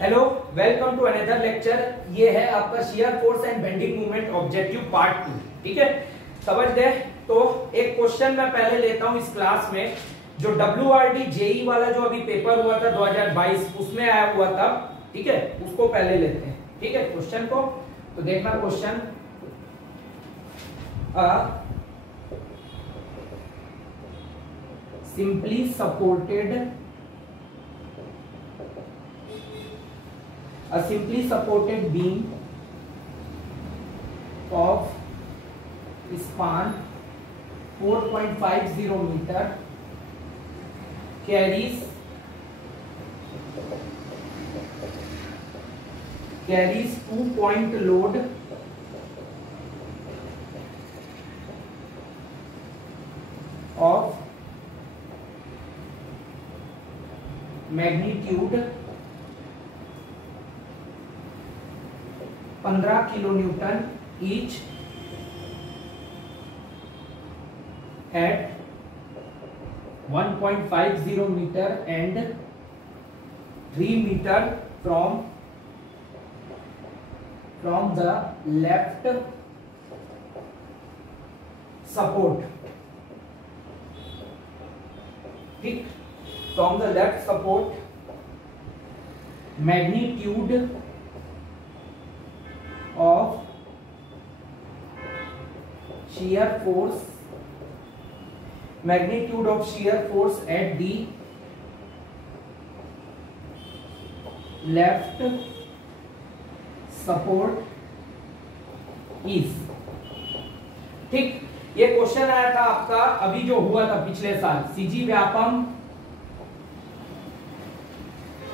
Hello, welcome to another lecture. ये है आपका shear force and bending movement objective part 2। ठीक है, समझ गए? तो एक क्वेश्चन मैं पहले लेता हूं इस क्लास में, जो WRD जेई वाला जो अभी पेपर हुआ था 2022 उसमें आया हुआ था। ठीक है, उसको पहले लेते हैं। ठीक है, क्वेश्चन को तो देखना। Question simply supported beam of span 4.50 meter carries 2-point load of magnitude 15 kilonewton each at 1.50 meter and 3 meter from the left support. ठीक, from the left support, magnitude of shear force at the left support is। ठीक, ये question आया था आपका अभी जो हुआ था पिछले साल सीजी व्यापम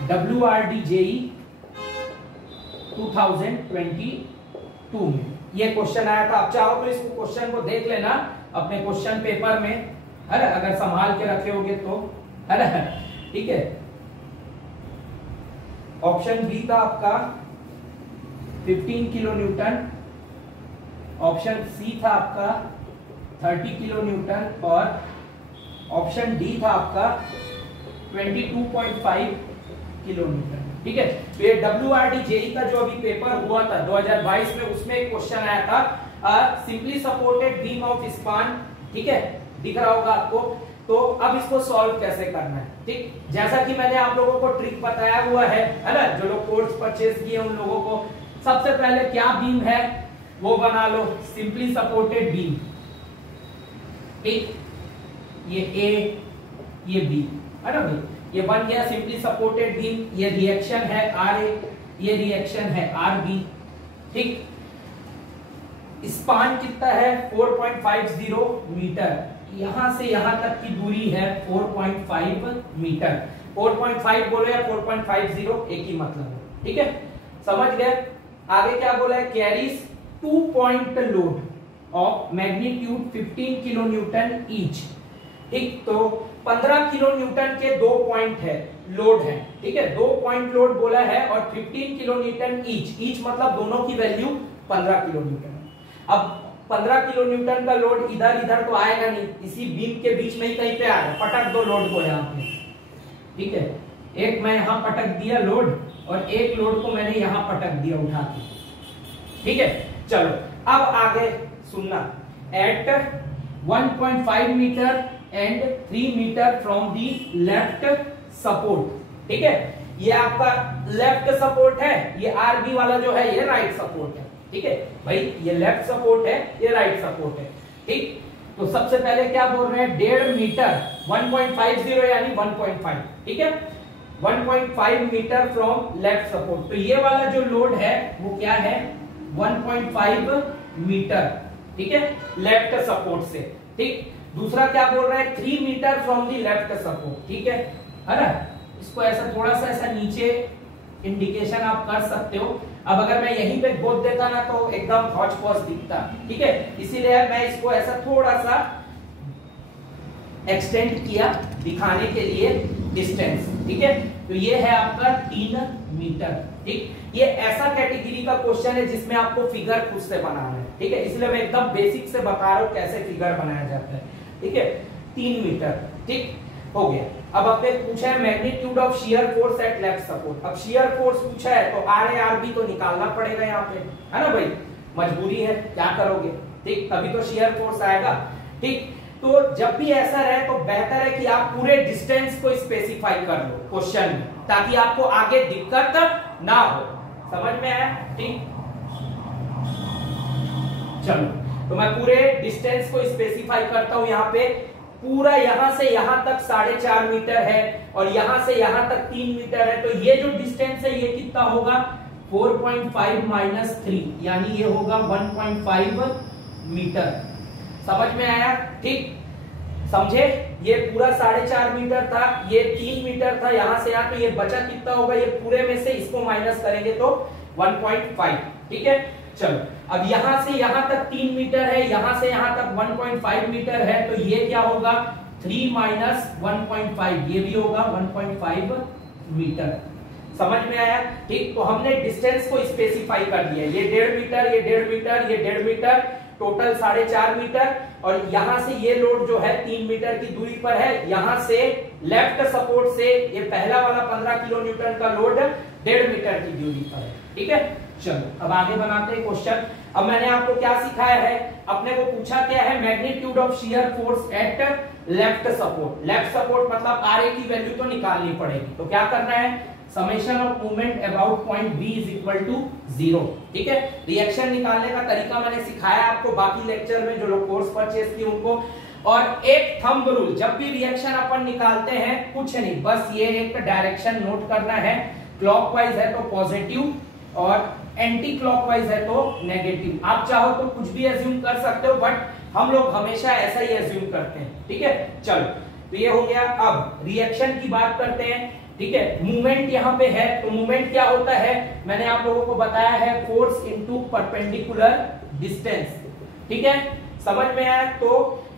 WRD जेई 2022 में ये क्वेश्चन आया था। आप चाहो तो इस क्वेश्चन को देख लेना अपने क्वेश्चन पेपर में, है ना, अगर संभाल के रखे होगे तो, है ना। ठीक है, ऑप्शन बी था आपका 15 किलो न्यूटन, ऑप्शन सी था आपका 30 किलो न्यूटन और ऑप्शन डी था आपका 22.5 किलो न्यूटन। ठीक है, तो ये WRD जेई का जो अभी पेपर हुआ था 2022 में, उसमें एक क्वेश्चन आया था simply supported beam of span. ठीक है, दिख रहा होगा आपको। तो अब इसको सॉल्व कैसे करना है। ठीक, जैसा कि मैंने आप लोगों को ट्रिक बताया हुआ है ना, जो लोग कोर्स परचेज किए उन लोगों को, सबसे पहले क्या बीम है वो बना लो, सिंपली सपोर्टेड बीम। ठीक, ये ए ये बी, है ना भाई, ये बन गया सिंपली सपोर्टेड बीम। ये रिएक्शन है RA, ये रिएक्शन है RB। ठीक, स्पान कितना है 4.50 मीटर, यहां से यहां तक की दूरी है 4.5 मीटर। 4.5 बोले या 4.50 एक ही मतलब है। ठीक है, समझ गए? आगे क्या बोला है, carries 2-point load of magnitude 15 kilo Newton each. ठीक, तो 15 किलो न्यूटन के 2 पॉइंट है, लोड है। ठीक है, 2 पॉइंट लोड बोला है और 15 किलो न्यूटन ईच मतलब दोनों की वैल्यू 15 किलो न्यूटन है। अब 15 किलो न्यूटन का लोड इधर तो आएगा नहीं, इसी बीम के बीच में ही कहीं पे आएगा। पटक दो लोड को यहाँ पे। ठीक है, एक मैं यहाँ पटक दिया लोड और एक लोड को मैंने यहाँ पटक दिया उठा के। ठीक है, चलो अब आगे सुनना। At 1.5 metre and 3 metre from the left support. ठीक है, ये आपका लेफ्ट सपोर्ट है, ये RB वाला जो है ये राइट सपोर्ट है। ठीक है भाई, ये लेफ्ट सपोर्ट है, ये राइट सपोर्ट है। ठीक, तो सबसे पहले क्या बोल रहे हैं, 1.5 मीटर 1.50 यानी 1.5। ठीक है, 1.5 मीटर फ्रॉम लेफ्ट सपोर्ट। तो ये वाला जो लोड है वो क्या है 1.5 मीटर। ठीक है, लेफ्ट सपोर्ट से। ठीक, दूसरा क्या बोल रहा है 3 metre from the left support. ठीक है ना, इसको ऐसा थोड़ा सा ऐसा नीचे इंडिकेशन आप कर सकते हो। अब अगर मैं यहीं पे गोद देता ना तो एकदम हॉच पॉच दिखता। ठीक है, इसीलिए मैं इसको ऐसा थोड़ा सा एक्सटेंड किया दिखाने के लिए डिस्टेंस। ठीक है, तो ये है आपका 3 मीटर। ठीक, ये ऐसा कैटेगरी का क्वेश्चन है जिसमें आपको फिगर खुद से बनाना है। ठीक है, इसलिए मैं एकदम बेसिक से बता रहा हूं कैसे फिगर बनाया जाता है। ठीक है, 3 मीटर। ठीक, हो गया। अब आपने पूछा है magnitude of shear force at left support. अब शियर फोर्स पूछा है तो RARB तो निकालना पड़ेगा यहाँ पे, है ना भाई, मजबूरी है, क्या करोगे, ठीक, तभी तो शियर फोर्स आएगा। ठीक, तो जब भी ऐसा रहे तो बेहतर है कि आप पूरे डिस्टेंस को स्पेसिफाई कर लो क्वेश्चन में, ताकि आपको आगे दिक्कत ना हो। समझ में आया? ठीक, चलो तो मैं पूरे डिस्टेंस को स्पेसिफाई करता हूं। यहाँ पे पूरा यहां से यहां तक 4.5 मीटर है और यहां से यहां तक 3 मीटर है, तो ये जो डिस्टेंस है ये कितना होगा 4.5 माइनस 3, यानी ये होगा 1.5 मीटर। समझ में आया? ठीक, समझे? ये पूरा 4.5 मीटर था, ये 3 मीटर था यहां से यहां, तो ये बचा कितना होगा, ये पूरे में से इसको माइनस करेंगे तो 1.5। ठीक है, चलो अब यहां से यहां तक 3 मीटर है, यहां से यहां तक 1.5 मीटर है, तो ये क्या होगा 3 माइनस 1.5, ये भी होगा 1.5 मीटर। समझ में आया? ठीक, तो हमने डिस्टेंस को स्पेसिफाई कर दिया, ये 1.5 मीटर, ये 1.5 मीटर, ये 1.5 मीटर, टोटल 4.5 मीटर। और यहां से ये लोड जो है 3 मीटर की दूरी पर है, यहां से लेफ्ट सपोर्ट से ये पहला वाला 15 किलो न्यूटन का लोड 1.5 मीटर की दूरी पर है। ठीक है, चलो अब आगे बनाते हैं क्वेश्चन। अब मैंने आपको क्या सिखाया है, अपने को पूछा क्या है, magnitude of shear force at left support. Left support मतलब RA की वैल्यू तो निकालनी पड़ेगी, तो क्या करना है, summation of movement about point B is equal to 0। ठीक है, रिएक्शन निकालने का तरीका मैंने सिखाया आपको बाकी लेक्चर में, जो लोग कोर्स परचेज किए उनको। और एक थंब रूल, जब भी रिएक्शन अपन निकालते हैं कुछ नहीं, बस ये एक डायरेक्शन नोट करना है, क्लॉकवाइज है तो पॉजिटिव और एंटी क्लॉकवाइज है तो नेगेटिव। आप चाहो तो कुछ भी एज्यूम कर सकते हो, बट हम लोग हमेशा ऐसा ही एज्यूम करते हैं। ठीक है, चलो तो ये हो गया। अब रिएक्शन की बात करते हैं। ठीक है, मूवमेंट यहाँ पे है, तो मूवमेंट क्या होता है, मैंने आप लोगों को बताया है, फोर्स इनटू परपेंडिकुलर डिस्टेंस। ठीक है, समझ में आया? तो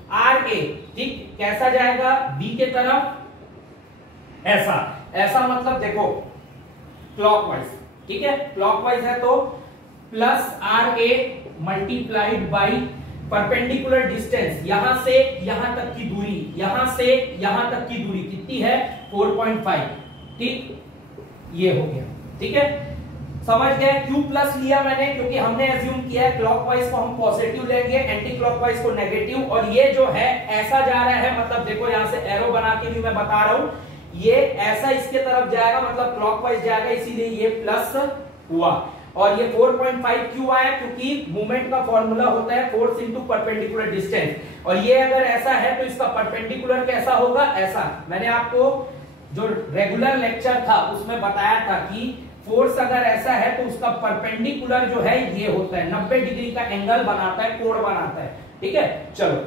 RA ठीक कैसा जाएगा, B के तरफ, ऐसा ऐसा मतलब देखो क्लॉकवाइज। ठीक है, क्लॉकवाइज है तो plus RA multiplied by perpendicular distance, यहां से यहां तक की दूरी, यहां से यहां तक की दूरी कितनी है 4.5। ठीक, ये हो गया। ठीक है, समझ गए? क्यों प्लस लिया मैंने, क्योंकि हमने एज्यूम किया है क्लॉकवाइज को हम पॉजिटिव लेंगे, एंटी क्लॉकवाइज को नेगेटिव। और ये जो है ऐसा जा रहा है, मतलब देखो यहां से एरो बना के भी मैं बता रहा हूं, ये ऐसा इसके तरफ जाएगा, मतलब क्लॉकवाइज जाएगा, इसीलिए ये प्लस हुआ। और ये 4.5 क्यों आया, क्योंकि मूवमेंट का फॉर्मूला होता है फोर्स इनटू परपेंडिकुलर डिस्टेंस, और ये अगर ऐसा है तो इसका परपेंडिकुलर कैसा होगा, ऐसा। मैंने आपको जो रेगुलर लेक्चर था उसमें बताया था कि फोर्स अगर ऐसा है तो उसका परपेंडिकुलर जो है ये होता है, 90 डिग्री का एंगल बनाता है, कोण बनाता है। ठीक है, चलो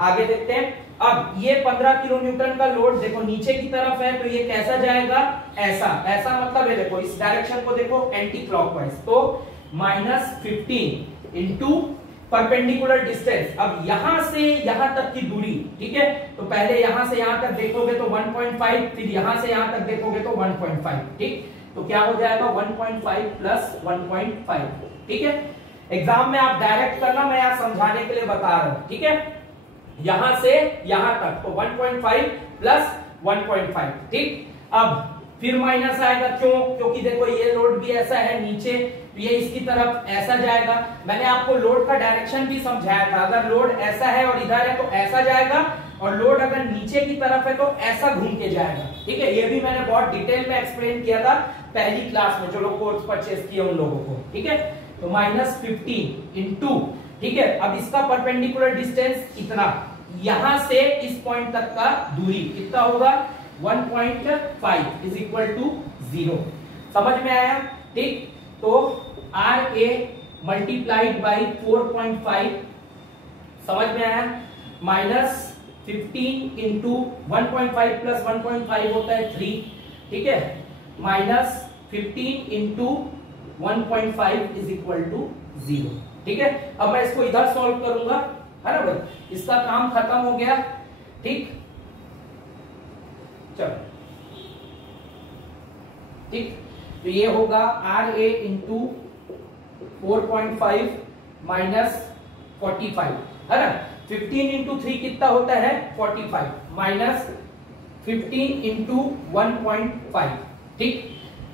आगे देखते हैं। अब ये 15 किलो न्यूटन का लोड देखो नीचे की तरफ है, तो ये कैसा जाएगा, ऐसा। ऐसा मतलब है देखो इस डायरेक्शन को देखो एंटी क्लॉकवाइज, तो -15 इंटू परपेंडिकुलर डिस्टेंस। अब यहां से यहां तक की दूरी, ठीक है, तो पहले यहां से यहां तक देखोगे तो 1.5, फिर यहां से यहां तक देखोगे तो 1.5। ठीक, तो क्या हो जाएगा 1.5 प्लस 1.5। ठीक है, एग्जाम में आप डायरेक्ट करना, मैं यहाँ समझाने के लिए बता रहा हूं। ठीक है, यहां से यहां तक तो 1.5 प्लस 1.5। ठीक, अब फिर माइनस आएगा, क्यों, क्योंकि देखो ये लोड भी ऐसा है नीचे, तो ये इसकी तरफ ऐसा जाएगा। मैंने आपको लोड का डायरेक्शन भी समझाया था, अगर लोड ऐसा है और इधर है तो ऐसा जाएगा, और लोड अगर नीचे की तरफ है तो ऐसा घूम के जाएगा। ठीक है, ये भी मैंने बहुत डिटेल में एक्सप्लेन किया था पहली क्लास में, जो लोग कोर्स परचेस किए उन लोगों को। ठीक है, तो -15 इंटू, ठीक है, अब इसका परपेंडिकुलर डिस्टेंस इतना, यहां से इस पॉइंट तक का दूरी कितना होगा 1.5 इज इक्वल टू 0। समझ में आया? ठीक, तो RA मल्टीप्लाइड बाई 4.5, समझ में आया, -15 इंटू 1.5 प्लस 1.5 होता है 3। ठीक है, -15 इंटू 1.5 इज इक्वल टू 0। ठीक है, अब मैं इसको इधर सॉल्व करूंगा, है ना भाई, इसका काम खत्म हो गया। ठीक, चलो ठीक, तो ये होगा RA इंटू 4.5 माइनस 45, है ना। 15 इंटू 3 कितना होता है 45, माइनस 15 इंटू 1.5, ठीक,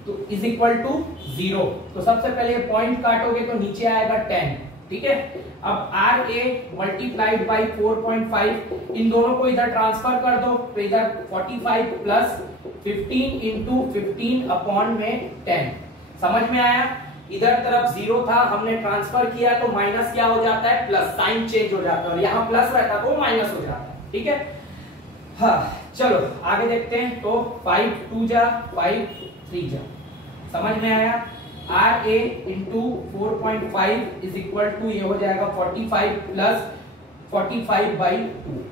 तो इज इक्वल टू 0। तो सबसे पहले पॉइंट काटोगे तो नीचे आएगा 10, ठीक है। अब RA मल्टीप्लाइड बाई 4.5, इन दोनों को इधर ट्रांसफर कर दो, तो इधर 45 प्लस 15 इंटू 15 अपॉन में 10। समझ में आया? इधर तरफ 0 था, हमने ट्रांसफर किया तो माइनस क्या हो जाता है, प्लस, साइन चेंज हो जाता है, और यहाँ प्लस रहता तो माइनस हो जाता है, ठीक है। हाँ चलो आगे देखते हैं। तो 5 2 जा 5 3 जा, समझ में आया? RA into 4.5 is equal to, ये हो जाएगा 45 प्लस 45 बाई 2।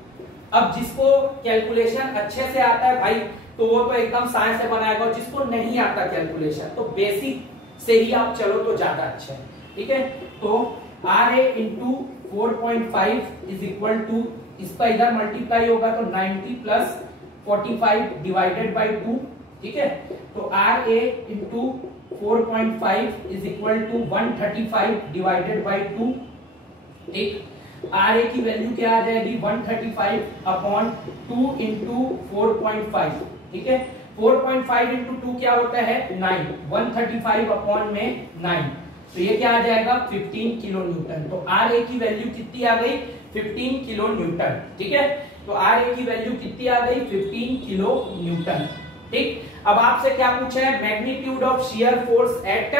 अब जिसको कैलकुलेशन अच्छे से आता है भाई तो वो तो एकदम साइंस से बनाएगा, और जिसको नहीं आता कैलकुलेशन तो बेसिक से ही आप चलो तो ज्यादा अच्छा है, ठीक है। तो RA into 4.5 is equal to, इसका इधर मल्टीप्लाई होगा तो 90 प्लस 45 डिवाइडेड बाई 2, ठीक है। तो RA into 4.5 is equal to 135 divided by 2, ठीक। RA की वैल्यू क्या आ जाएगी, 135 अपॉन 2 इंटू 4.5, ठीक है। 4.5 इंटू 2 क्या होता है, 9, 135 अपॉन में 9, तो ये क्या आ जाएगा 15 किलो न्यूटन। तो RA की वैल्यू कितनी आ गई, 15 किलो न्यूटन, ठीक है। तो RA की वैल्यू कितनी आ गई, 15 किलो न्यूटन, ठीक। अब आपसे क्या पूछा है, magnitude of shear force at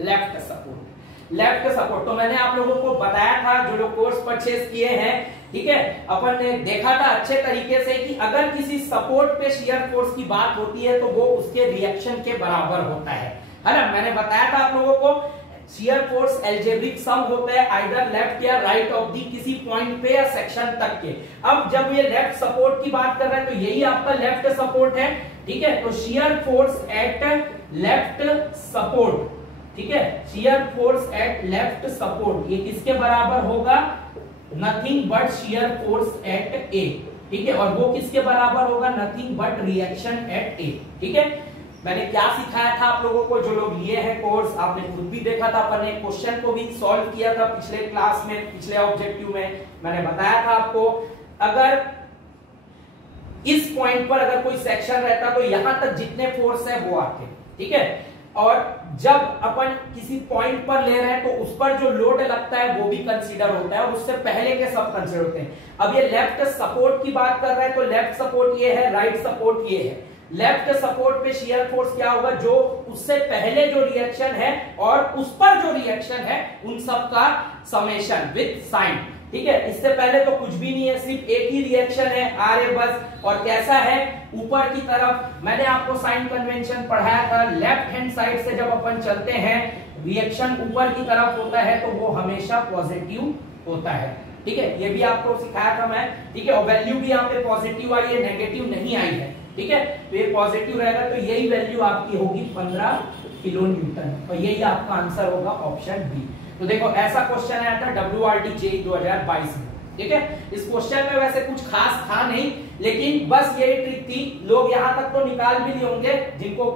left support. Left support तो मैंने आप लोगों को बताया था, जो लोग कोर्स परचेज किए हैं, ठीक है, अपन ने देखा था अच्छे तरीके से कि अगर किसी सपोर्ट पे शियर फोर्स की बात होती है तो वो उसके रिएक्शन के बराबर होता है ना। मैंने बताया था आप लोगों को शियर फोर्स एल्जेब्रिक सम होता है आइदर लेफ्ट या राइट ऑफ दी किसी पॉइंट पे या सेक्शन तक के। अब जब ये लेफ्ट सपोर्ट की बात कर रहे हैं तो यही आपका लेफ्ट सपोर्ट है, ठीक है। तो shear force at left support, ठीक है, shear force at left support, ये किसके बराबर होगा, nothing but shear force at A, ठीक है। और वो किसके बराबर होगा, nothing but reaction at A, ठीक है। मैंने क्या सिखाया था आप लोगों को, जो लोग लिए हैं कोर्स, आपने खुद भी देखा था, अपन ने क्वेश्चन को भी सॉल्व किया था पिछले क्लास में, पिछले ऑब्जेक्टिव में मैंने बताया था आपको, अगर इस पॉइंट पर अगर कोई सेक्शन रहता तो यहां तक जितने फोर्स है वो आते, ठीक है। और जब अपन किसी पॉइंट पर ले रहे हैं तो उस पर जो लोड लगता है वो भी कंसीडर होता है, और उससे पहले के सब कंसीडर होते हैं। अब ये लेफ्ट सपोर्ट की बात कर रहे हैं तो लेफ्ट सपोर्ट ये है, राइट सपोर्ट ये है। लेफ्ट सपोर्ट पे शियर फोर्स क्या होगा, जो उससे पहले जो रिएक्शन है और उस पर जो रिएक्शन है उन सब का समेशन विद साइन, ठीक है। इससे पहले तो कुछ भी नहीं है, सिर्फ एक ही रिएक्शन है RA बस। और कैसा है, ऊपर की तरफ मैंने आपको साइन कन्वेंशन पढ़ाया था, लेफ्ट हैंड साइड से जब अपन चलते हैं रिएक्शन ऊपर की तरफ होता है तो वो हमेशा पॉजिटिव होता है, ठीक है। ये भी आपको सिखाया था मैं, ठीक है। और वैल्यू भी यहाँ पे पॉजिटिव आई है, नेगेटिव नहीं आई है, ठीक है। तो ये पॉजिटिव रहेगा तो यही वैल्यू आपकी होगी 15 किलो न्यूटन, और यही आपका आंसर होगा ऑप्शन बी। तो देखो ऐसा क्वेश्चन आया था WRT JEE 2022 में, ठीक है। इस क्वेश्चन में वैसे कुछ खास था नहीं, लेकिन बस यही ट्रिक थी, लोग यहां तक तो निकाल भी लिए होंगे, जिनको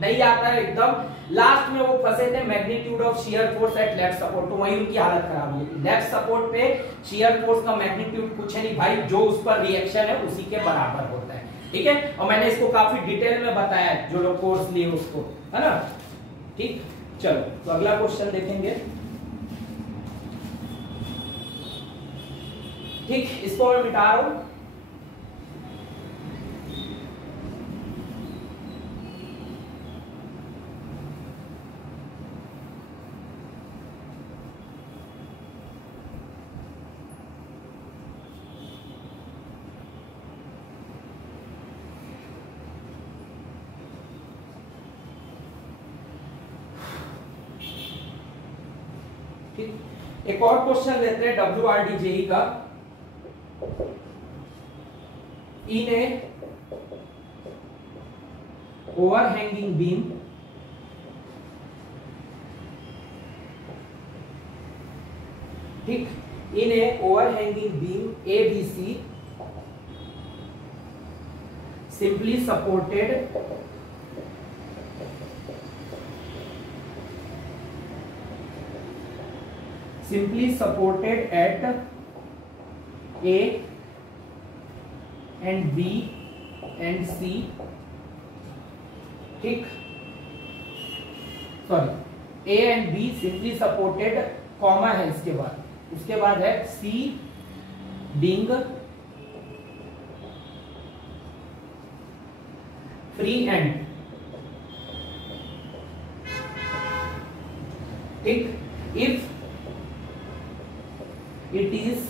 नहीं आता है एकदम लास्ट में वो फंसे थे, magnitude of shear force at left support, तो वही उनकी हालत खराब हुई। लेफ्ट सपोर्ट पे शियर फोर्स का मैग्नीट्यूड कुछ नहीं भाई, जो उस पर रिएक्शन है उसी के बराबर होता है, ठीक है। और मैंने इसको काफी डिटेल में बताया, जो लोग कोर्स लिए उसको, है ना, ठीक। चलो तो अगला क्वेश्चन देखेंगे, ठीक। इसको मैं मिटा रहा हूं, ठीक। एक और क्वेश्चन लेते हैं WRT JEE का। In a overhanging beam, ठीक, in a overhanging beam ABC simply supported at A and B and C, ठीक, sorry, A and B simply supported, comma है इसके बाद, उसके बाद है सी बीइंग फ्री एंड, ठीक, if it is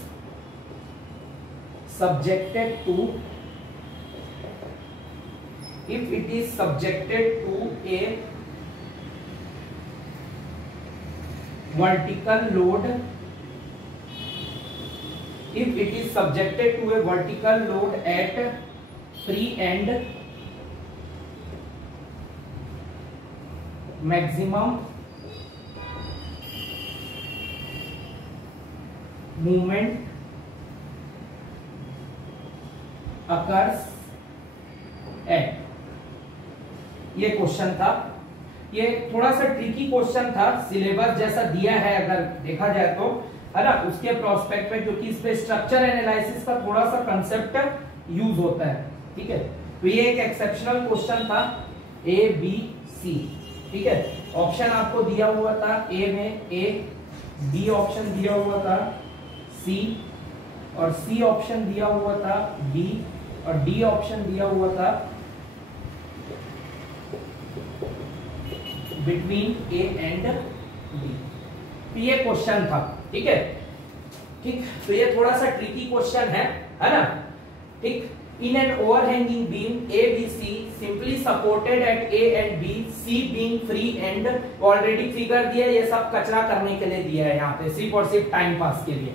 subjected to a vertical load, at free end, maximum movement occurs at, ये question था। ये थोड़ा सा ट्रिकी क्वेश्चन था, सिलेबस जैसा दिया है अगर देखा जाए तो, है ना, उसके प्रोस्पेक्ट में, क्योंकि इस पे स्ट्रक्चर एनालिसिस का थोड़ा सा कंसेप्ट यूज होता है, ठीक है। तो ये एक एक्सेप्शनल क्वेश्चन था, ए बी सी, ठीक है। ऑप्शन आपको दिया हुआ था ए में ए, बी ऑप्शन दिया हुआ था सी, और सी ऑप्शन दिया हुआ था बी, और डी ऑप्शन दिया हुआ था बिटवीन ए एंड बी। तो ये क्वेश्चन था, ठीक है, ठीक। तो ये थोड़ा सा ट्रिकी क्वेश्चन है ना, ठीक। In an overhanging beam A B C simply supported at A and B, C being free end, already figure दिया, ये सब कचरा करने के लिए दिया है यहाँ पे, सिर्फ और सिर्फ टाइम पास के लिए।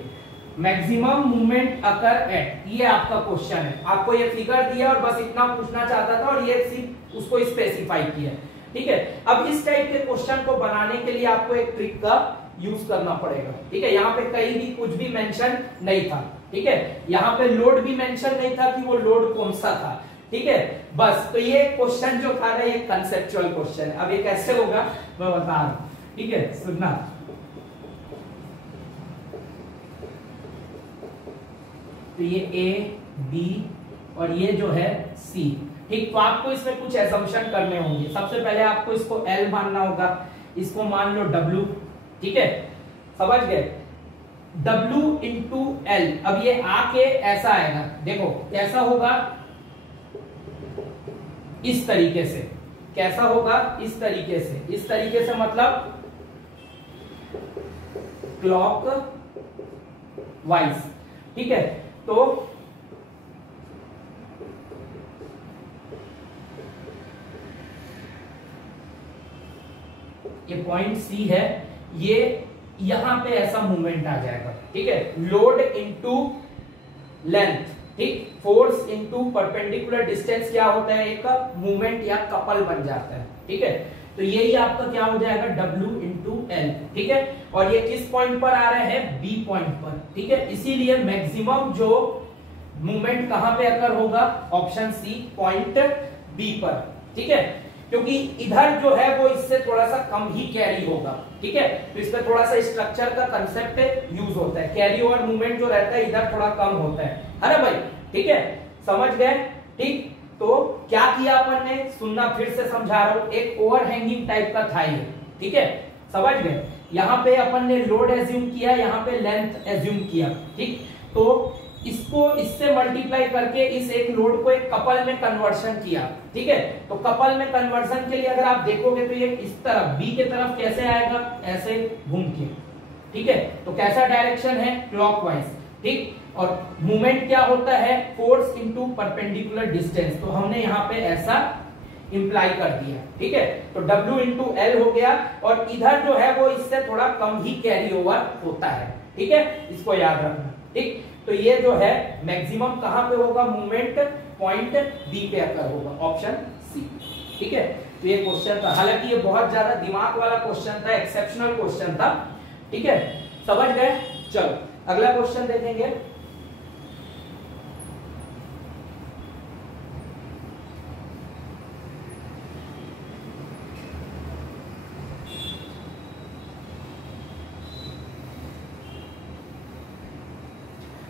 मैक्सिमम मूवमेंट अकर एट, ये आपका क्वेश्चन है, आपको ये फिगर दिया और बस इतना पूछना चाहता था और ये सिर्फ उसको स्पेसिफाई किया, ठीक है। अब इस टाइप के क्वेश्चन को बनाने के लिए आपको एक ट्रिक का यूज करना पड़ेगा, ठीक है। यहाँ पे कहीं भी कुछ भी मेंशन नहीं था, ठीक है। यहाँ पे लोड भी मेंशन नहीं था कि वो लोड कौन सा था, ठीक है। बस तो ये क्वेश्चन जो था ना, ये कंसेप्चुअल क्वेश्चन है। अब ये कैसे होगा मैं बता रहा हूं, ठीक है, सुनना। तो ये ए बी और ये जो है सी, ठीक। तो आपको इसमें कुछ एजम्पशन करने होंगे। सबसे पहले आपको इसको एल मानना होगा, इसको मान लो डब्ल्यू, ठीक है, समझ गए, W इंटू एल। अब ये आके ऐसा आएगा, देखो कैसा होगा, इस तरीके से, कैसा होगा, इस तरीके से, इस तरीके से मतलब क्लॉक वाइज, ठीक है। तो ये पॉइंट सी है, ये यहां पे ऐसा मूवमेंट आ जाएगा, ठीक है। लोड इनटू लेंथ, ठीक, फोर्स इनटू परपेंडिकुलर डिस्टेंस क्या होता है, एक मूवमेंट या कपल बन जाता है, ठीक है। तो यही आपका क्या हो जाएगा, W इंटू एल, ठीक है। और ये किस पॉइंट पर आ रहा है, B पॉइंट पर, ठीक है। इसीलिए मैक्सिमम जो मूवमेंट कहां पे अकर होगा, ऑप्शन सी, पॉइंट B पर, ठीक है। क्योंकि इधर जो है वो इससे थोड़ा सा कम ही कैरी होगा, ठीक है। तो इसमें थोड़ा सा स्ट्रक्चर का कंसेप्ट यूज होता है, कैरी ओवर मूवमेंट जो रहता है इधर थोड़ा कम होता है ना भाई, ठीक है, समझ गए, ठीक। तो क्या किया अपन ने, सुनना फिर से समझा रहा हूं, एक ओवरहैंगिंग टाइप का था ये, ठीक है, समझ गए। यहाँ पे अपन ने लोड एज्यूम किया, यहाँ पे लेंथ एज्यूम किया, ठीक। तो इसको इससे मल्टीप्लाई करके इस एक लोड को एक कपल में कन्वर्शन किया, ठीक है। तो कपल में कन्वर्शन के लिए अगर आप देखोगे तो ये इस तरफ बी के तरफ कैसे आएगा, ऐसे घूम के, ठीक है। तो कैसा डायरेक्शन है, क्लॉकवाइज, ठीक। और मूवमेंट क्या होता है, फोर्स इनटू परपेंडिकुलर डिस्टेंस। तो हमने यहाँ पे ऐसा इंप्लाई कर दिया, ठीक है। तो W इंटू एल हो गया, और इधर जो है वो इससे थोड़ा कम ही कैरी ओवर होता है, ठीक है, इसको याद रखना, ठीक। तो ये जो है मैक्सिमम कहां पे होगा, मूवमेंट पॉइंट बी पे अकर होगा, ऑप्शन सी, ठीक है। तो ये क्वेश्चन था, हालांकि ये बहुत ज्यादा दिमाग वाला क्वेश्चन था, एक्सेप्शनल क्वेश्चन था, ठीक है, समझ गए। चलो अगला क्वेश्चन देखेंगे।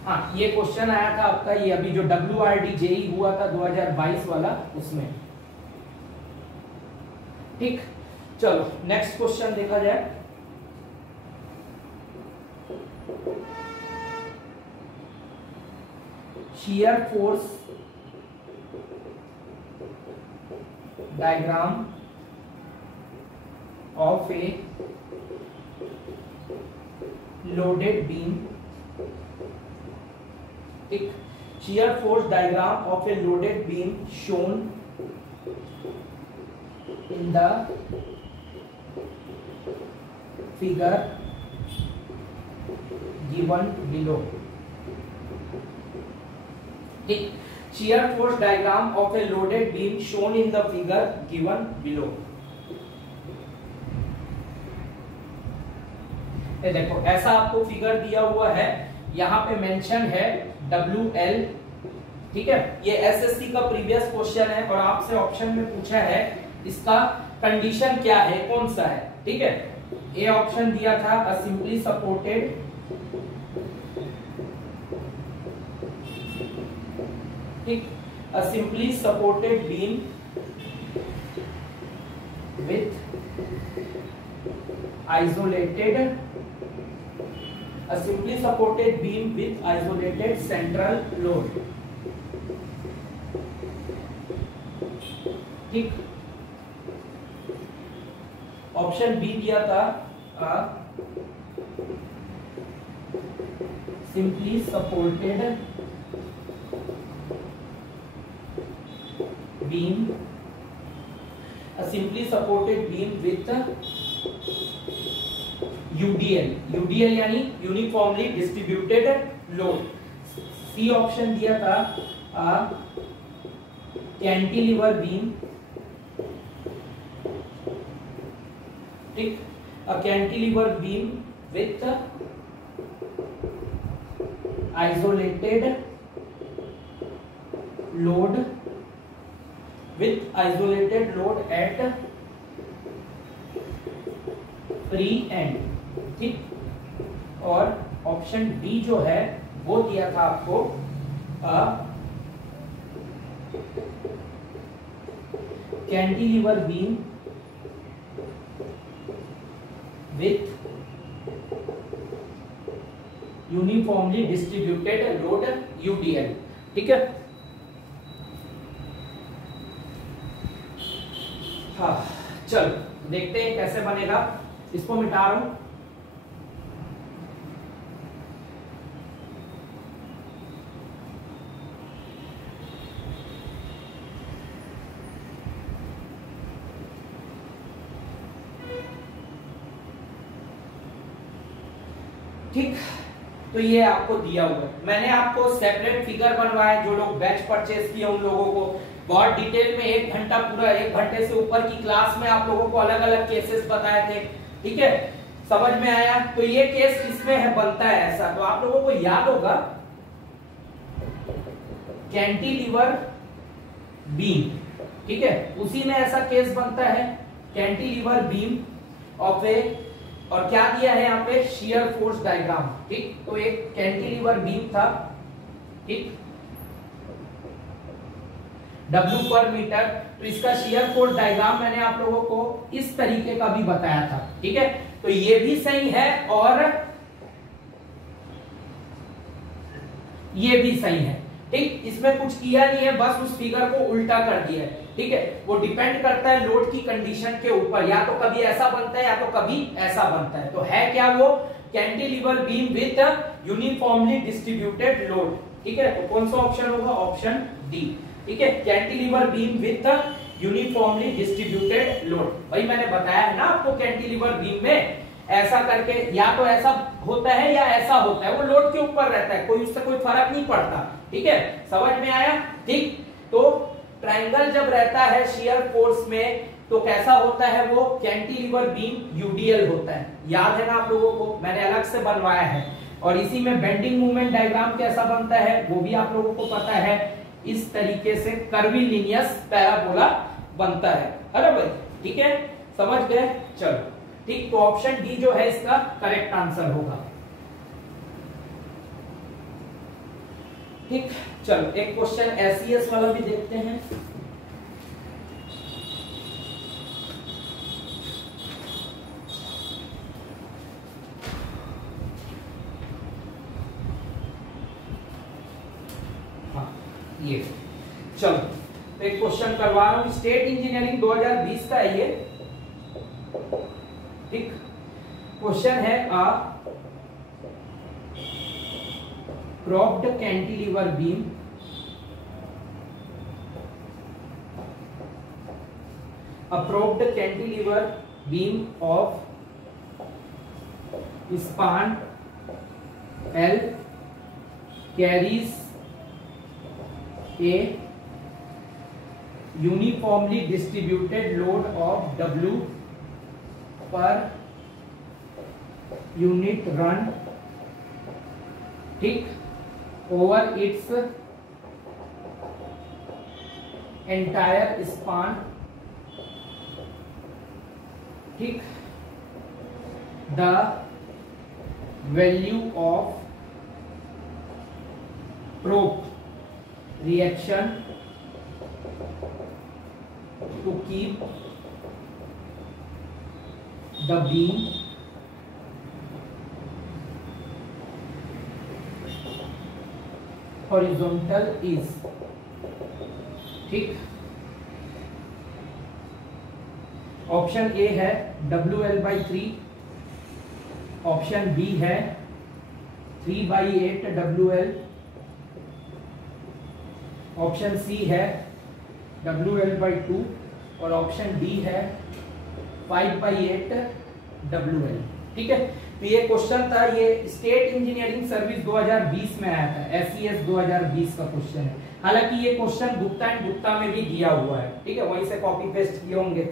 हाँ ये क्वेश्चन आया था आपका, ये अभी जो WRD JEE हुआ था 2022 वाला, उसमें। ठीक, चलो नेक्स्ट क्वेश्चन देखा जाए। shear force diagram of a loaded beam, ठीक, shear force diagram of a loaded beam shown in the figure given below, ठीक, shear force diagram of a loaded beam shown in the figure given below। ये देखो ऐसा आपको figure दिया हुआ है, यहाँ पे मेंशन है WL, ठीक है, ये SSC का प्रीवियस क्वेश्चन है और आपसे ऑप्शन में पूछा है इसका कंडीशन क्या है, कौन सा है, ठीक है। ए ऑप्शन दिया था अ सिंपली सपोर्टेड ठीक, a simply supported beam with isolated central load, ठीक। ऑप्शन बी दिया था simply supported beam, a simply supported beam with UDL यानी uniformly distributed load. C option दिया था कैंटिलीवर बीम, ठीक, a cantilever beam with isolated load at free end, ठीक। और option D जो है वो दिया था आपको cantilever beam width uniformly distributed load UDL, ठीक है। हाँ चलो देखते हैं कैसे बनेगा, इसको मिटा रहा हूं। ठीक, तो ये आपको दिया हुआ है, मैंने आपको सेपरेट फिगर बनवाया, जो लोग बैच परचेज किए उन लोगों को बहुत डिटेल में 1 घंटा, पूरा 1 घंटे से ऊपर की क्लास में आप लोगों को अलग अलग केसेस बताए थे, ठीक है, समझ में आया। तो ये केस इसमें है, बनता है ऐसा, तो आप लोगों को याद होगा कैंटिलीवर बीम, ठीक है, उसी में ऐसा केस बनता है कैंटिलीवर बीम ऑफ ए, और क्या दिया है यहाँ पे शियर फोर्स डायग्राम, ठीक। तो एक कैंटिलीवर बीम था, ठीक, W पर मीटर, तो इसका शियर फोर्स डायग्राम मैंने आप लोगों को इस तरीके का भी बताया था, ठीक है। तो ये भी सही है और ये भी सही है, ठीक। इसमें कुछ किया नहीं है, बस उस फिगर को उल्टा कर दिया है, ठीक है। वो डिपेंड करता है लोड की कंडीशन के ऊपर, या तो कभी ऐसा बनता है या तो कभी ऐसा बनता है। तो है क्या वो cantilever beam width uniformly distributed load, ठीक है। तो कौन सा ऑप्शन होगा, ऑप्शन डी, ठीक है, cantilever beam width uniformly distributed load. भाई मैंने बताया है ना आपको, कैंटिलीवर बीम में ऐसा करके या तो ऐसा होता है या ऐसा होता है, वो लोड के ऊपर रहता है, कोई उससे कोई फर्क नहीं पड़ता, ठीक है, समझ में आया, ठीक। तो ट्रायंगल जब रहता है शियर फोर्स में तो कैसा होता है, वो कैंटिलीवर बीम UDL होता है, याद है ना आप लोगों को, मैंने अलग से बनवाया है। और इसी में बेंडिंग मूवमेंट डायग्राम कैसा बनता है वो भी आप लोगों को पता है, इस तरीके से कर्वीलिनियस पैराबोला बनता है, अरे भाई, ठीक है, समझ गए, चलो, ठीक। तो ऑप्शन डी जो है इसका करेक्ट आंसर होगा। ठीक, चलो एक क्वेश्चन एसईएस वाला भी देखते हैं। हाँ ये चलो एक क्वेश्चन करवा रहा हूं, स्टेट इंजीनियरिंग 2020 का है ये। ठीक, क्वेश्चन है propped cantilever beam a propped cantilever beam of span L carries a uniformly distributed load of W per unit run, ठीक, over its entire span, ठीक, the value of prop reaction to keep the beam horizontal is, ठीक, option A है WL/3, option B है 3/8 WL, option C है WL/2 और option D है 5/8 WL। ठीक है, तो ये क्वेश्चन था, ये स्टेट इंजीनियरिंग सर्विस 2020 में आया था, एसईएस 2020 का क्वेश्चन है। हालांकि ये क्वेश्चन गुप्ता एंड गुप्ता में भी दिया हुआ है, ठीक है, वहीं से कॉपी पेस्ट किए होंगे,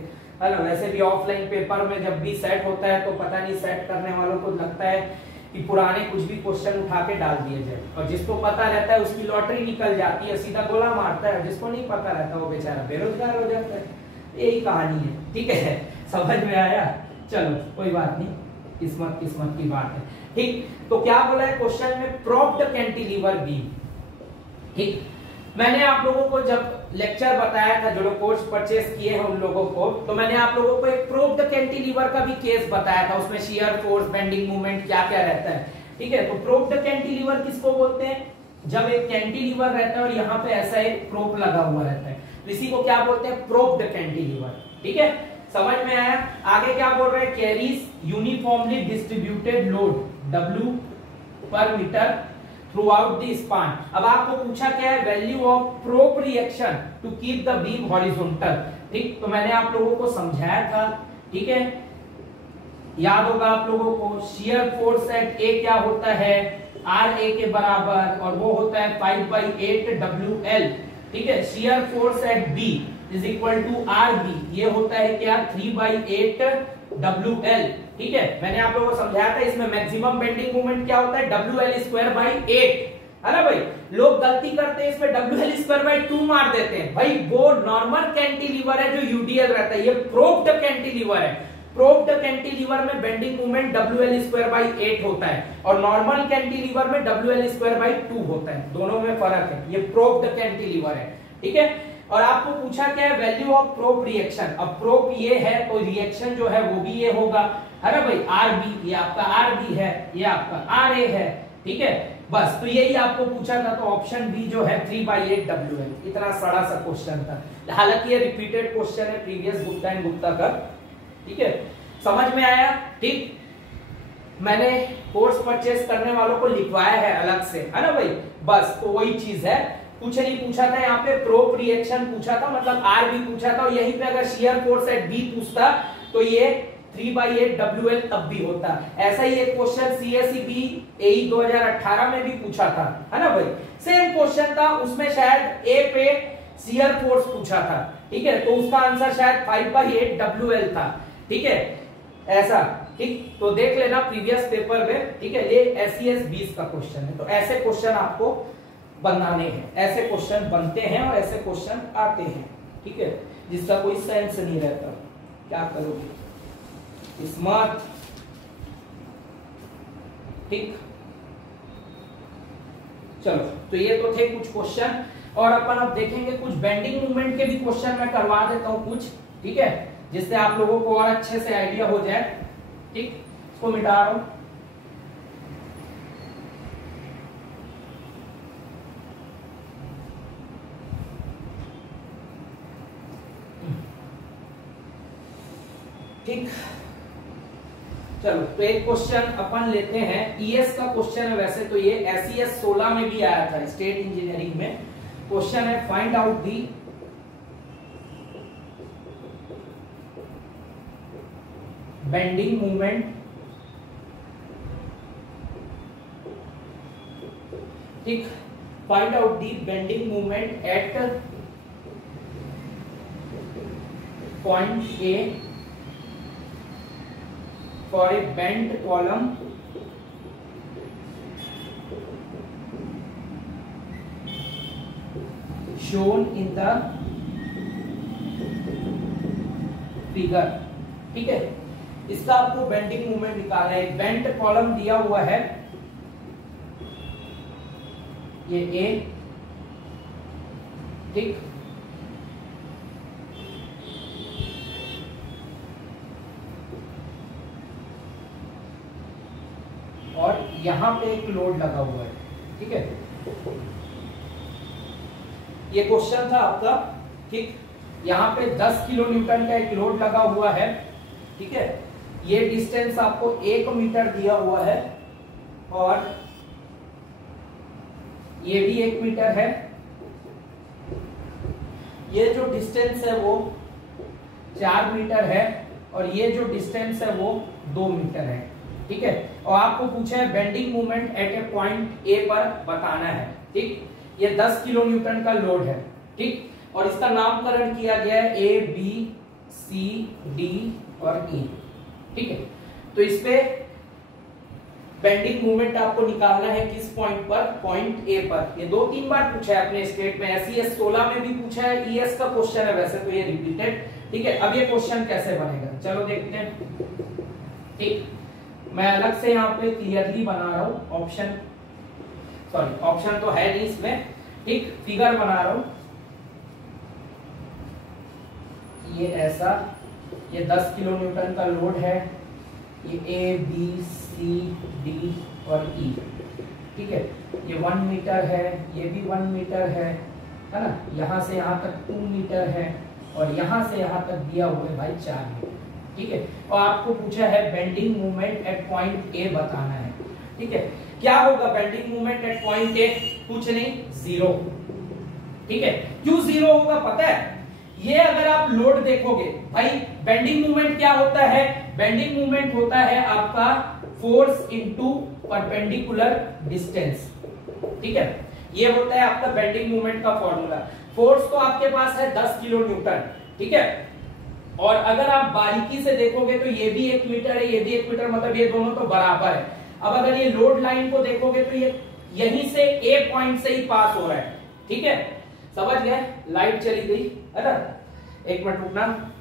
है ना। वैसे भी ऑफलाइन पेपर में जब भी सेट होता है तो पता नहीं सेट करने वालों को लगता है कि पुराने कुछ भी क्वेश्चन उठा के डाल दिए जाए, और जिसको पता रहता है उसकी लॉटरी निकल जाती है, सीधा गोला मारता है, जिसको नहीं पता रहता वो बेचारा बेरोजगार हो जाता है। यही कहानी है, ठीक है, समझ में आया। चलो कोई बात नहीं, किस्मत किस्मत की बात है। ठीक, तो क्या बोला है क्वेश्चन में, प्रोप्ड कैंटिलीवर बीम। ठीक, मैंने आप लोगों को जब लेक्चर बताया था, जो लोग कोर्स परचेस किए हैं उन लोगों को, तो मैंने आप लोगों को एक प्रोप्ड कैंटिलीवर का भी केस बताया था, उसमें शियर फोर्स, बेंडिंग मोमेंट क्या क्या रहता है। ठीक है, तो प्रोप्ड कैंटिलीवर किसको बोलते हैं, जब एक कैंटिलीवर रहता है और यहाँ पे ऐसा एक प्रोप लगा हुआ रहता है, इसी को क्या बोलते हैं, प्रोप्ड कैंटिलीवर। ठीक है, समझ में आया। आगे क्या बोल रहे हैं, carries uniformly distributed load W पर metre throughout the span. अब आपको पूछा क्या है, value of prop reaction to keep the beam horizontal. ठीक, तो मैंने आप लोगों को समझाया था, ठीक है, याद होगा आप लोगों को, शियर फोर्स एट ए क्या होता है, RA के बराबर, और वो होता है 5/8 WL। ठीक है, shear force at B is equal to RB, ये होता है क्या, 3/8 WL। ठीक है, मैंने आप लोगों को समझाया था, इसमें मैक्सिमम बेंडिंग मोमेंट क्या होता है, WL²/8, है ना भाई। लोग गलती करते हैं, इसमें WL²/2 मार देते हैं। भाई वो नॉर्मल कैंटिलीवर है जो UDL रहता है, ये प्रोप्ड कैंटिलीवर है। प्रोप्ड कैंटिलीवर में बेंडिंग मोमेंट WL²/8 होता है, और नॉर्मल कैंटिलीवर में WL²/2 होता है, दोनों में फर्क है। ये प्रोप्ड कैंटिलीवर है, ठीक है। और आपको पूछा क्या है, वैल्यू ऑफ प्रोप रिएक्शन। अब प्रोप ये है तो रिएक्शन जो है वो भी ये होगा, है ना भाई, RB, ये आपका RB है, ये आपका RA है, ठीक है। बस तो यही आपको पूछा था, तो ऑप्शन बी जो है 3/8 WL। इतना सड़ा सा क्वेश्चन था, हालांकि ये रिपीटेड क्वेश्चन है प्रीवियस गुप्ता एंड गुप्ता का, ठीक है, समझ में आया। ठीक, मैंने कोर्स परचेस करने वालों को लिखवाया है अलग से, है ना भाई। बस तो वही चीज है, कुछ नहीं पूछा था यहाँ पे, प्रोप रिएक्शन पूछा था, मतलब RB पूछा था, और यहीं पे अगर शियर फोर्स एट B पूछता तो ये 3/8 WL तब भी होता। ऐसा ही एक क्वेश्चन CSEB AE 2018 में भी पूछा था, है ना भाई, सेम क्वेश्चन था, उसमें शायद A पे शियर फोर्स पूछा था, ठीक है, तो उसका आंसर शायद 5/8 WL था, ठीक है, ऐसा। ठीक, तो देख लेना प्रीवियस पेपर में, ठीक है, ये SES 20 का क्वेश्चन है। तो ऐसे क्वेश्चन आपको बनाने हैं, ऐसे क्वेश्चन बनते हैं और ऐसे क्वेश्चन आते हैं, ठीक है, जिसका कोई सेंस नहीं रहता। क्या करोगे, स्मार्ट। ठीक, चलो, तो ये तो थे कुछ क्वेश्चन, और अपन अब देखेंगे कुछ बेंडिंग मूवमेंट के भी क्वेश्चन मैं करवा देता हूँ कुछ, ठीक है, जिससे आप लोगों को और अच्छे से आइडिया हो जाए। ठीक, इसको मिटा रहा हूं। ठीक, चलो, तो एक क्वेश्चन अपन लेते हैं, ईएस का क्वेश्चन है, वैसे तो ये एसईएस 16 में भी आया था, स्टेट इंजीनियरिंग में क्वेश्चन है, find out the bending movement, ठीक, find out the bending movement at point A for a bent column shown in the figure। ठीक है, इसका आपको बेंडिंग मूवमेंट निकालना है। एक बेंट कॉलम दिया हुआ है, ये ए, ठीक, और यहां पे एक लोड लगा हुआ है। ठीक है, ये क्वेश्चन था आपका। ठीक, यहां पे 10 किलो न्यूटन का एक लोड लगा हुआ है। ठीक है, ये डिस्टेंस आपको 1 मीटर दिया हुआ है, और ये भी 1 मीटर है। ये जो डिस्टेंस है वो 4 मीटर है, और ये जो डिस्टेंस है वो 2 मीटर है। ठीक है, और आपको पूछा है bending movement eight A point A पर बताना है। ठीक, ये 10 किलो न्यूटन का लोड है। ठीक, और इसका नामकरण किया गया है ए, बी, सी, डी और ई। ठीक है, तो इस पे बेंडिंग मूवमेंट आपको निकालना है किस पॉइंट पर, पॉइंट ए पर। ये 2-3 बार पूछा है अपने स्टेट में, एसईएस 16 में भी पूछा है, ईएस का क्वेश्चन है, वैसे तो ये रिपीटेड। ठीक है, अब ये क्वेश्चन कैसे बनेगा, चलो देखते हैं। ठीक, मैं अलग से यहाँ पे क्लियरली बना रहा हूं ऑप्शन, सॉरी ऑप्शन तो है नहीं इसमें। ठीक, फिगर बना रहा हूं, ये ऐसा, ये 10 किलो न्यूटन का लोड है, ये ए, बी, सी, डी और ई। ठीक है, ये 1 मीटर है, ये भी 1 मीटर है ना, यहां से यहां तक 2 मीटर है, और यहां से यहां तक दिया हुआ है भाई 4 मीटर। ठीक है, और आपको पूछा है बेंडिंग मूवमेंट एट पॉइंट ए बताना है। ठीक है, क्या होगा बेंडिंग मूवमेंट एट पॉइंट ए, कुछ नहीं, 0। ठीक है, क्यों 0 होगा पता है, ये अगर आप लोड देखोगे भाई, बेंडिंग मूवमेंट क्या होता है, बेंडिंग मूवमेंट होता है आपका फोर्स इनटू परपेंडिकुलर डिस्टेंस। ठीक है, ये होता है आपका बेंडिंग मूवमेंट का फॉर्मूला। फोर्स तो आपके पास है 10 किलो न्यूटन। ठीक है, और अगर आप बारीकी से देखोगे तो ये भी 1 मीटर है, ये भी 1 मीटर, मतलब ये दोनों तो बराबर है। अब अगर ये लोड लाइन को देखोगे तो ये यहीं से ए पॉइंट से ही पास हो रहा है। ठीक है, समझ गए, लाइट चली गई है ना, 1 मिनट रुकना।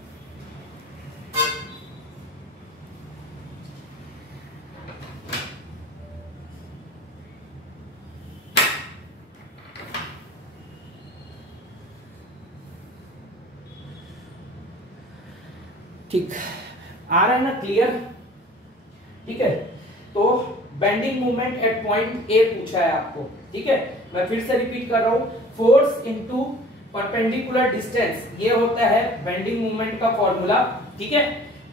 ठीक, आ रहा है ना क्लियर। ठीक है, तो बेंडिंग मूवमेंट एट पॉइंट ए पूछा है आपको। ठीक है, मैं फिर से रिपीट कर रहा हूं, फोर्स इनटू परपेंडिकुलर डिस्टेंस, ये होता है बेंडिंग मूवमेंट का फॉर्मूला। ठीक है,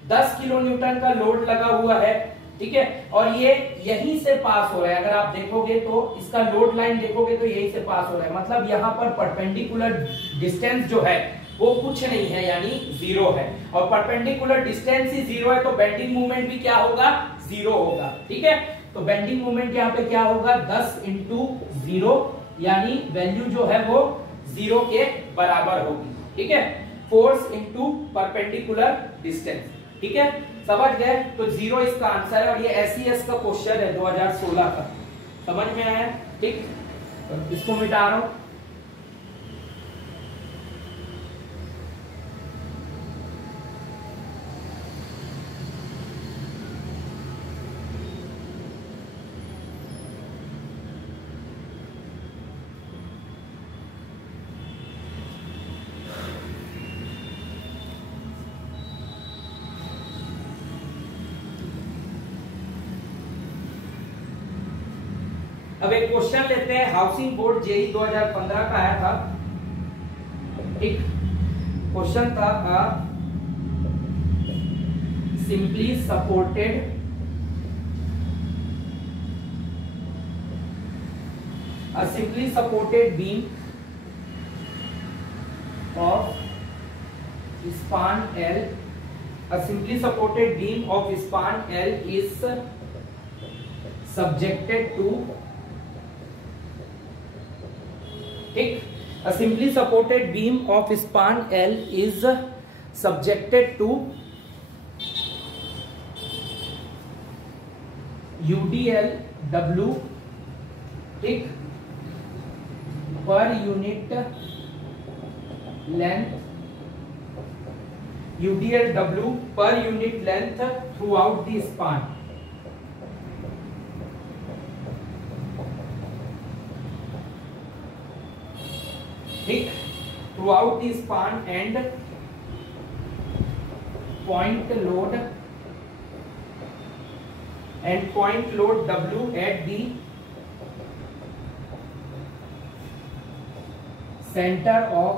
10 किलो न्यूटन का लोड लगा हुआ है। ठीक है, और ये यहीं से पास हो रहा है, अगर आप देखोगे तो इसका लोड लाइन देखोगे तो यहीं से पास हो रहा है, मतलब यहां पर परपेंडिकुलर डिस्टेंस जो है वो कुछ नहीं है, यानी 0 है, और परपेंडिकुलर डिस्टेंस ही 0 है, तो बेंडिंग मूवमेंट भी क्या होगा, 0 होगा। ठीक है, तो बेंडिंग मूवमेंट यहाँ पे क्या होगा, 10 इंटू 0, यानी वैल्यू जो है वो 0 के बराबर होगी। ठीक है, फोर्स इंटू परपेंडिकुलर डिस्टेंस। ठीक है, समझ गए, तो 0 इसका आंसर है, और ये एसईएस का क्वेश्चन है 2016 का। समझ में आया? ठीक, तो इसको मिटा रहा हूं। अब एक क्वेश्चन लेते हैं, हाउसिंग बोर्ड जेई 2015 का आया था। एक क्वेश्चन था simply supported beam of span L, a simply supported beam of span L is subjected to, ठीक, a simply supported beam of span L is subjected to UDL W, ठीक, per unit length, UDLW per unit length throughout the span, ठीक, throughout the span, and point load W at the center of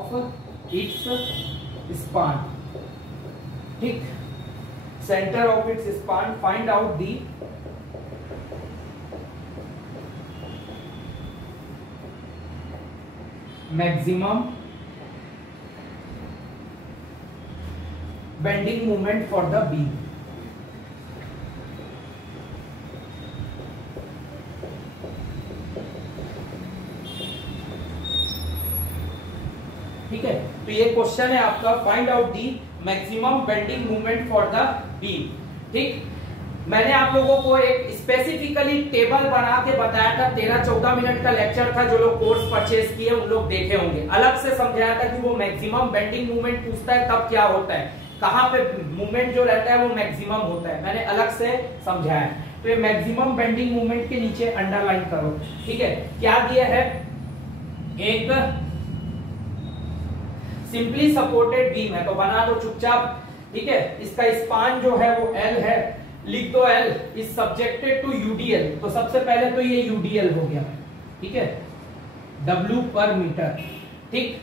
its span, ठीक, center of its span, find out the maximum bending moment for the beam, ठीक है। तो ये question है आपका, find out the maximum bending movement for the beam, ठीक। मैंने आप लोगों को एक स्पेसिफिकली टेबल बना के बताया था, 13-14 मिनट का लेक्चर था, जो लोग कोर्स परचेज किए उन लोग देखे होंगे। अलग से समझाया था कि वो मैक्सिमम बेंडिंग मूवमेंट पूछता है तब क्या होता है, कहां पे मूवमेंट जो रहता है वो मैक्सिमम होता है, मैंने अलग से समझाया। तो ये मैक्सिमम बेंडिंग मूवमेंट के नीचे अंडरलाइन करो, ठीक है। क्या दिया है, एक सिंपली सपोर्टेड बीम है, तो बना दो चुपचाप, ठीक है। इसका स्पान जो है वो L है, लिख दो L is subjected to UDL, तो सबसे पहले तो ये UDL हो गया, ठीक है, W पर मीटर, ठीक,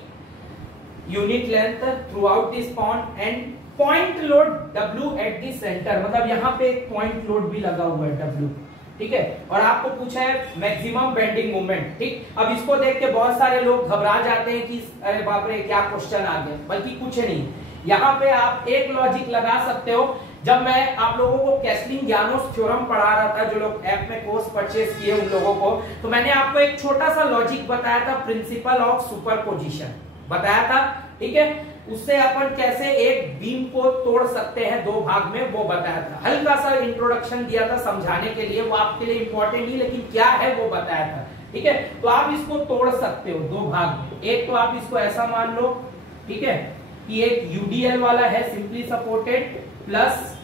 unit length through out the span, and point load W at the centre, मतलब यहाँ पे एक पॉइंट लोड भी लगा हुआ है W, ठीक है। और आपको पूछा है मैक्सिमम बेंडिंग मोमेंट, ठीक। अब इसको देख के बहुत सारे लोग घबरा जाते हैं कि अरे बाप रे क्या क्वेश्चन आ गया, बल्कि कुछ नहीं। यहाँ पे आप एक लॉजिक लगा सकते हो। जब मैं आप लोगों को कैसलिंग-यानोस थ्योरम पढ़ा रहा था, जो लोग ऐप में कोर्स परचेज किए उन लोगों को, तो मैंने आपको एक छोटा सा लॉजिक बताया था, प्रिंसिपल ऑफ सुपरपोजिशन बताया था, ठीक है। उससे अपन कैसे एक बीम को तोड़ सकते हैं दो भाग में, वो बताया था। हल्का सा इंट्रोडक्शन दिया था समझाने के लिए, वो आपके लिए इंपॉर्टेंट नहीं, लेकिन क्या है वो बताया था, ठीक है। तो आप इसको तोड़ सकते हो दो भाग में। एक तो आप इसको ऐसा मान लो, ठीक है, कि एक UDL वाला है सिंपली सपोर्टेड, प्लस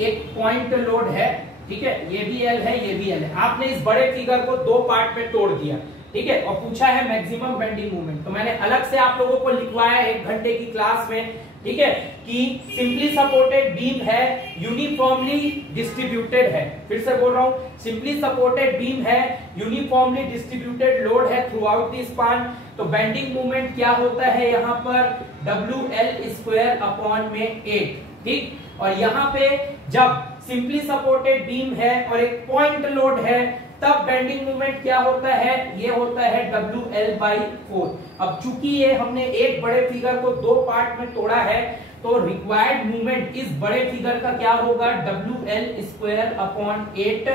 एक पॉइंट लोड है, ठीक है, ये भी L है, ये भी L है। आपने इस बड़े फिगर को दो पार्ट में तोड़ दिया, ठीक है, और पूछा है मैक्सिमम बेंडिंग मोमेंट, तो मैंने अलग से आप लोगों को लिखवाया 1 घंटे की क्लास में, ठीक है, कि सिंपली सपोर्टेड बीम है, यूनिफॉर्मली डिस्ट्रीब्यूटेड है। फिर से बोल रहा हूं, सिंपली सपोर्टेड बीम है, यूनिफॉर्मली डिस्ट्रीब्यूटेड लोड है थ्रू आउट द स्पान, तो बेंडिंग मोमेंट क्या होता है यहाँ पर, WL²/8, ठीक। और यहाँ पे जब सिंपली सपोर्टेड बीम है और एक पॉइंट लोड है, तब बेंडिंग मोमेंट क्या होता है, ये होता है WL/4। अब चूंकि ये हमने एक बड़े फिगर को दो पार्ट में तोड़ा है, तो रिक्वायर्ड मूवमेंट इस बड़े फिगर का क्या होगा, WL²/8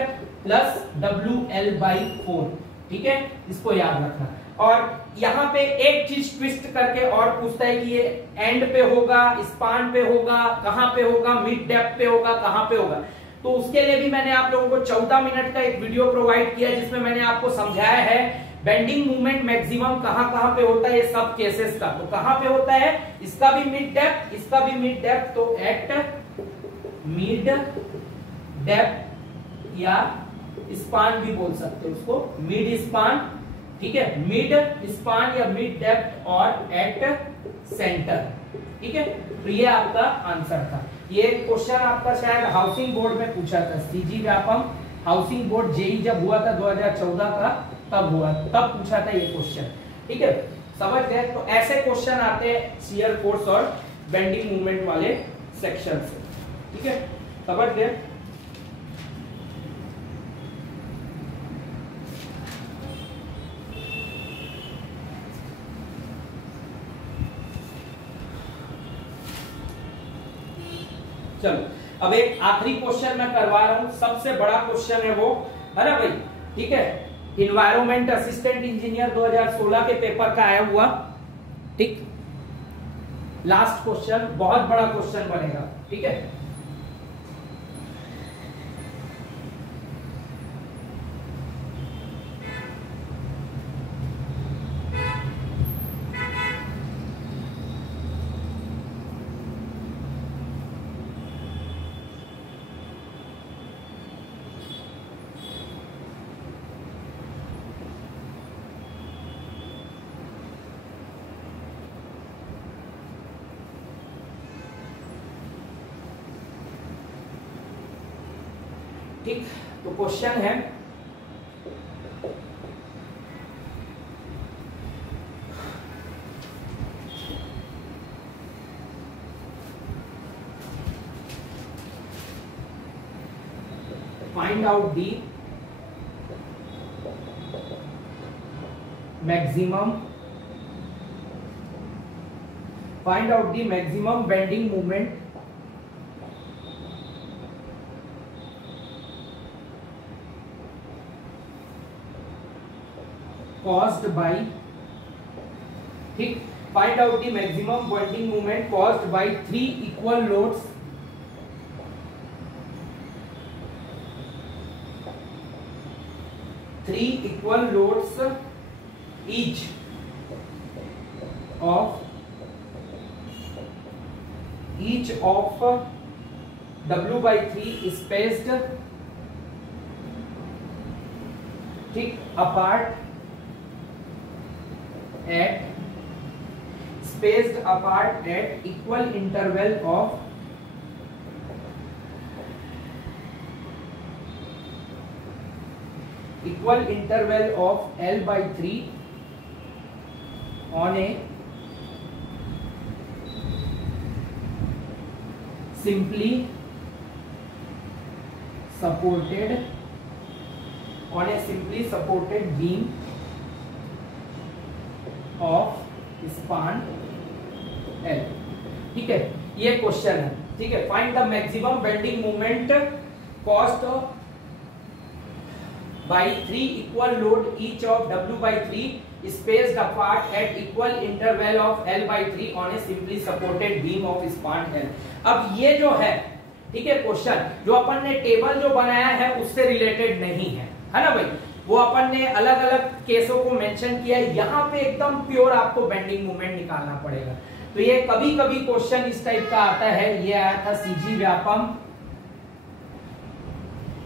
प्लस WL/4, ठीक है, इसको याद रखना। और यहाँ पे एक चीज ट्विस्ट करके और पूछता है कि ये एंड पे होगा, स्पान पे होगा, कहां पे होगा, मिड डेप्थ पे होगा, कहां पे होगा। तो उसके लिए भी मैंने आप लोगों को 14 मिनट का एक वीडियो प्रोवाइड किया, जिसमें मैंने आपको समझाया है बेंडिंग मूवमेंट मैक्सिमम कहां पे होता है, ये सब केसेस का। तो कहां पे होता है, इसका भी मिड डेप्थ, इसका भी मिड डेप्थ, तो एट मिड डेप्थ या स्पान भी बोल सकते हो उसको, मिड स्पान, ठीक है, मिड स्पान या मिड डेप्थ और एट सेंटर, ठीक है। तो ये आपका आंसर था। ये क्वेश्चन आपका शायद हाउसिंग बोर्ड में पूछा था, CG Vyapam housing board JE जब हुआ था 2014 का, तब हुआ, तब पूछा था ये क्वेश्चन। ठीक है, समझ गए? तो ऐसे क्वेश्चन आते हैं शियर फोर्स और बेंडिंग मूवमेंट वाले सेक्शन से। ठीक है, समझ गए? चलो, अब एक आखिरी क्वेश्चन मैं करवा रहा हूं, सबसे बड़ा क्वेश्चन है वो, है ना भाई? ठीक है, इन्वायरमेंट असिस्टेंट इंजीनियर 2016 के पेपर का आया हुआ। ठीक, लास्ट क्वेश्चन, बहुत बड़ा क्वेश्चन बनेगा। ठीक है, ठीक, तो क्वेश्चन है find out the maximum bending movement caused by, ठीक, find out the maximum bending moment caused by 3 equal loads each of W/3 spaced, ठीक, apart at equal interval of L/3 on a simply supported beam of span L। ठीक है, ये question है। ठीक है, find the maximum bending moment cost by 3 equal load each of W/3 spaced apart at equal interval of L/3 on a simply supported beam of span L। अब ये जो है, ठीक है, क्वेश्चन जो अपन ने टेबल जो बनाया है उससे रिलेटेड नहीं है ना भाई? वो अपन ने अलग अलग केसों को मेंशन किया है, यहाँ पे एकदम प्योर आपको बेंडिंग मूवमेंट निकालना पड़ेगा। तो ये कभी कभी क्वेश्चन इस टाइप का आता है। ये आया था CG Vyapam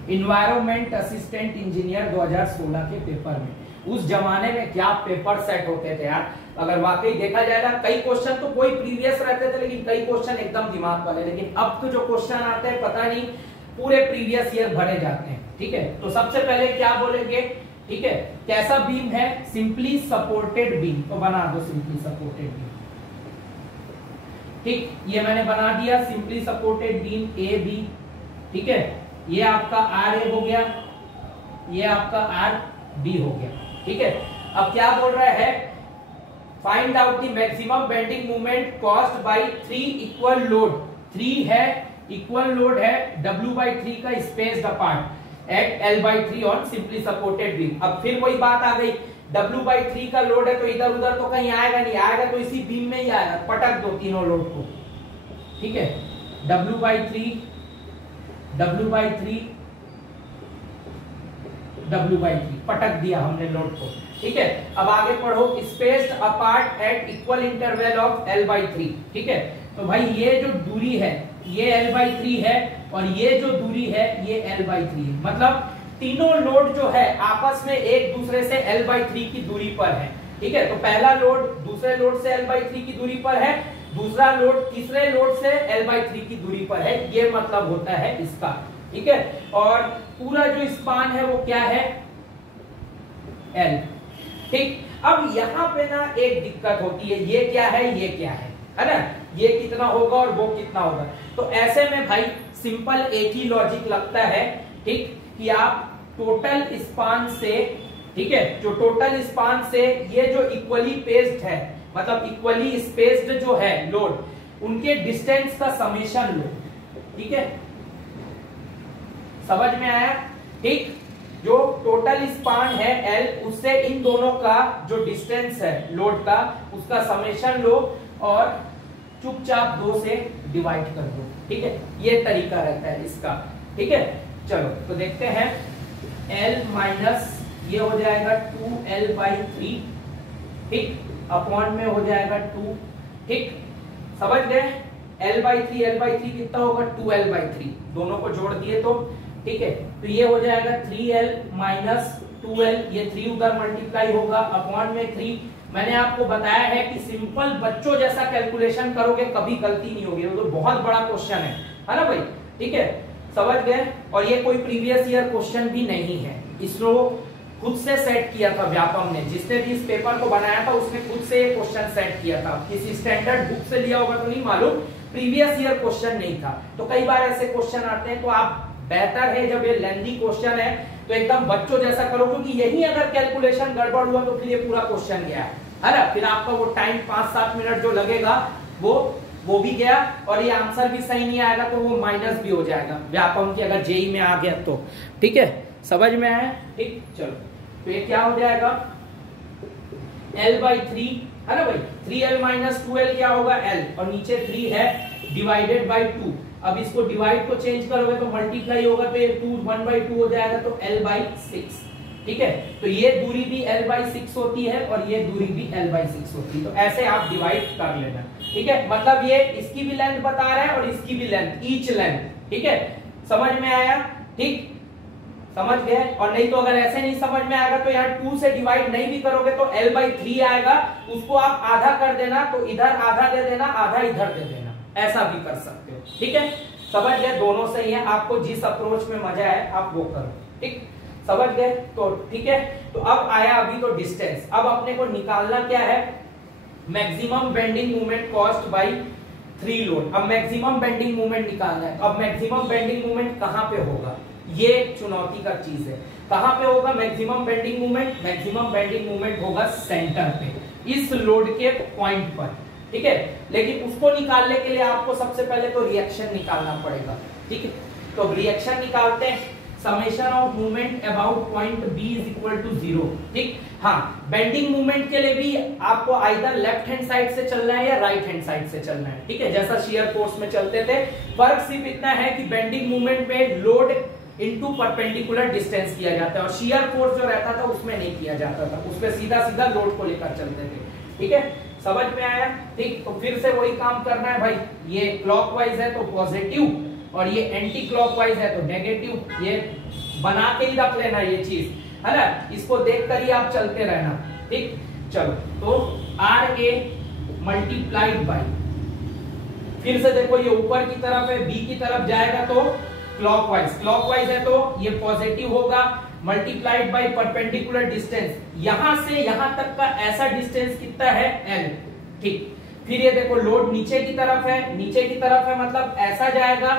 environment assistant engineer 2016 के पेपर में। उस जमाने में क्या पेपर सेट होते थे यार, अगर वाकई देखा जाएगा कई क्वेश्चन तो कोई प्रीवियस रहते थे, लेकिन कई क्वेश्चन एकदम दिमाग वाले। लेकिन अब तो जो क्वेश्चन आते हैं पता नहीं पूरे प्रीवियस ईयर भरे जाते हैं। ठीक है, तो सबसे पहले क्या बोलेंगे? ठीक है, कैसा बीम है? सिंपली सपोर्टेड बीम, तो बना दो सिंपली सपोर्टेड बीम। ठीक, ये मैंने बना दिया simply supported beam A B. ठीक है, ये आपका आर ए हो गया, ये आपका आर बी हो गया। ठीक है, अब क्या बोल रहा है? Find out the maximum bending moment caused by 3 equal load. 3 है, इक्वल लोड है W/3 का spaced apart at L/3 on simply supported beam. अब फिर वही बात आ गई, W/3 का लोड है तो इधर उधर तो कहीं आएगा नहीं, आएगा तो इसी बीम में ही आएगा। पटक दो तीनों लोड को। ठीक है, W/3 पटक दिया हमने लोड को। ठीक है, अब आगे पढ़ो, spaced apart at equal interval of L/3। ठीक है, तो भाई ये जो दूरी है ये L/3 है और ये जो दूरी है ये L/3 है। मतलब तीनों लोड जो है आपस में एक दूसरे से L/3 की दूरी पर है। ठीक है, तो पहला लोड दूसरे लोड से L/3 की दूरी पर है, दूसरा लोड तीसरे लोड से L/3 की दूरी पर है। ये मतलब होता है इसका। ठीक है, और पूरा जो स्पान है वो क्या है, L। ठीक, अब यहाँ पे ना एक दिक्कत होती है, ये क्या है, ये क्या है ना, ये कितना होगा और वो कितना होगा। तो ऐसे में भाई सिंपल एक ही लॉजिक लगता है, ठीक, कि आप टोटल स्पान से, ठीक है, जो टोटल स्पान से ये जो इक्वली पेस्ड है, मतलब इक्वली स्पेस्ड जो है लोड, उनके डिस्टेंस का समेशन लो। ठीक है, समझ में आया? ठीक, जो टोटल स्पान है L, उससे इन दोनों का जो डिस्टेंस है लोड का, उसका समेशन लो और चुपचाप 2 से डिवाइड कर दो। ठीक है, ये तरीका रहता है इसका। ठीक है, चलो तो देखते हैं। L माइनस ये हो जाएगा 2L/3, ठीक, अपॉन में हो जाएगा 2। ठीक, समझ गए? L/3 कितना होगा, 2L/3, दोनों को जोड़ दिए तो, ठीक है, तो ये हो जाएगा 3L माइनस 2L, ये 3 उधर मल्टीप्लाई होगा, अपॉन में 3। मैंने आपको बताया है कि सिंपल बच्चों जैसा कैलकुलेशन करोगे कभी गलती नहीं होगी, वो तो बहुत बड़ा क्वेश्चन है ना भाई? ठीक है, समझ गए? और ये कोई प्रीवियस ईयर क्वेश्चन भी नहीं है, इसरो खुद से सेट किया था व्यापम ने, जिसने भी इस पेपर को बनाया था उसने खुद से ये क्वेश्चन सेट किया था, किसी स्टैंडर्ड बुक से लिया होगा तो नहीं मालूम, प्रीवियस ईयर क्वेश्चन नहीं था। तो कई बार ऐसे क्वेश्चन आते हैं, तो आप बेहतर है जब ये लेंथी क्वेश्चन है तो एकदम बच्चों जैसा करो, क्योंकि यही अगर कैलकुलेशन गड़बड़ हुआ तो फिर ये पूरा क्वेश्चन गया है ना, फिर आपका वो टाइम 5-7 मिनट जो लगेगा वो भी गया, और ये आंसर भी सही नहीं आएगा तो वो माइनस भी हो जाएगा व्यापम की, अगर जेई में आ गया तो। ठीक है, समझ में आया? ठीक, चलो तो ये क्या हो जाएगा, L/3 है ना भाई, 3L माइनस 2L क्या होगा, L, और नीचे 3 है डिवाइडेड बाई 2। अब इसको डिवाइड को चेंज करोगे तो मल्टीप्लाई होगा, तो ये 1/2 हो जाएगा, तो L/6। ठीक है, तो ये दूरी भी L/6 होती है और ये दूरी भी L/6 होती है, तो ऐसे आप डिवाइड कर लेना। ठीक है, मतलब ये इसकी भी लेंथ बता रहा है और इसकी भी लेंथ, ईच लेंथ। ठीक है, समझ में आया? ठीक, समझ गए? और नहीं तो अगर ऐसे नहीं समझ में आएगा तो यहाँ 2 से डिवाइड नहीं भी करोगे तो L/3 आएगा, उसको आप आधा कर देना, तो इधर आधा दे देना, आधा इधर दे देना, ऐसा भी कर सकते हो। ठीक है, समझ गए? दोनों सही है, आपको जिस अप्रोच में मजा है आप वो करो। ठीक, समझ गए? तो ठीक है, तो अब आया अभी तो डिस्टेंस। अब अपने को निकालना क्या है, maximum bending moment cost by 3 load. अब मैक्सिमम बेंडिंग मोमेंट निकालना है। अब मैक्सिमम बेंडिंग मोमेंट कहां पे होगा, ये चुनौती का चीज है। कहां पे होगा maximum bending moment? Maximum bending moment होगा सेंटर पे, इस लोड के पॉइंट पर। ठीक है, लेकिन उसको निकालने के लिए आपको सबसे पहले तो रिएक्शन निकालना पड़ेगा। ठीक है, तो रिएक्शन निकालते हैं, summation of movement about point B is equal to 0। ठीक, हाँ, बेंडिंग मूवमेंट के लिए भी आपको आइदर लेफ्ट हैंड साइड से चलना है या राइट हैंड साइड से चलना है। ठीक है, जैसा शियर फोर्स में चलते थे, फर्क सिर्फ इतना है कि बेंडिंग मूवमेंट में लोड इनटू परपेंडिकुलर डिस्टेंस किया जाता है, और शियर फोर्स जो रहता था उसमें नहीं किया जाता था, उसमें सीधा सीधा लोड को लेकर चलते थे। ठीक है, समझ में आया? ठीक, तो फिर से वही काम करना है भाई, ये क्लॉकवाइज है तो पॉजिटिव और ये एंटी क्लॉकवाइज है तो नेगेटिव, ये बना के ही रख लेना ये चीज, है ना, इसको देखकर ही आप चलते रहना। ठीक, चलो तो RA मल्टीप्लाइड बाई, फिर से देखो ये ऊपर की तरफ है, B की तरफ जाएगा तो क्लॉकवाइज, क्लॉकवाइज है तो ये पॉजिटिव होगा, मल्टीप्लाइड बाय परपेंडिकुलर डिस्टेंस, यहां से यहां तक का ऐसा डिस्टेंस कितना है, L। ठीक, फिर ये देखो लोड नीचे की तरफ है, नीचे की तरफ है मतलब ऐसा जाएगा,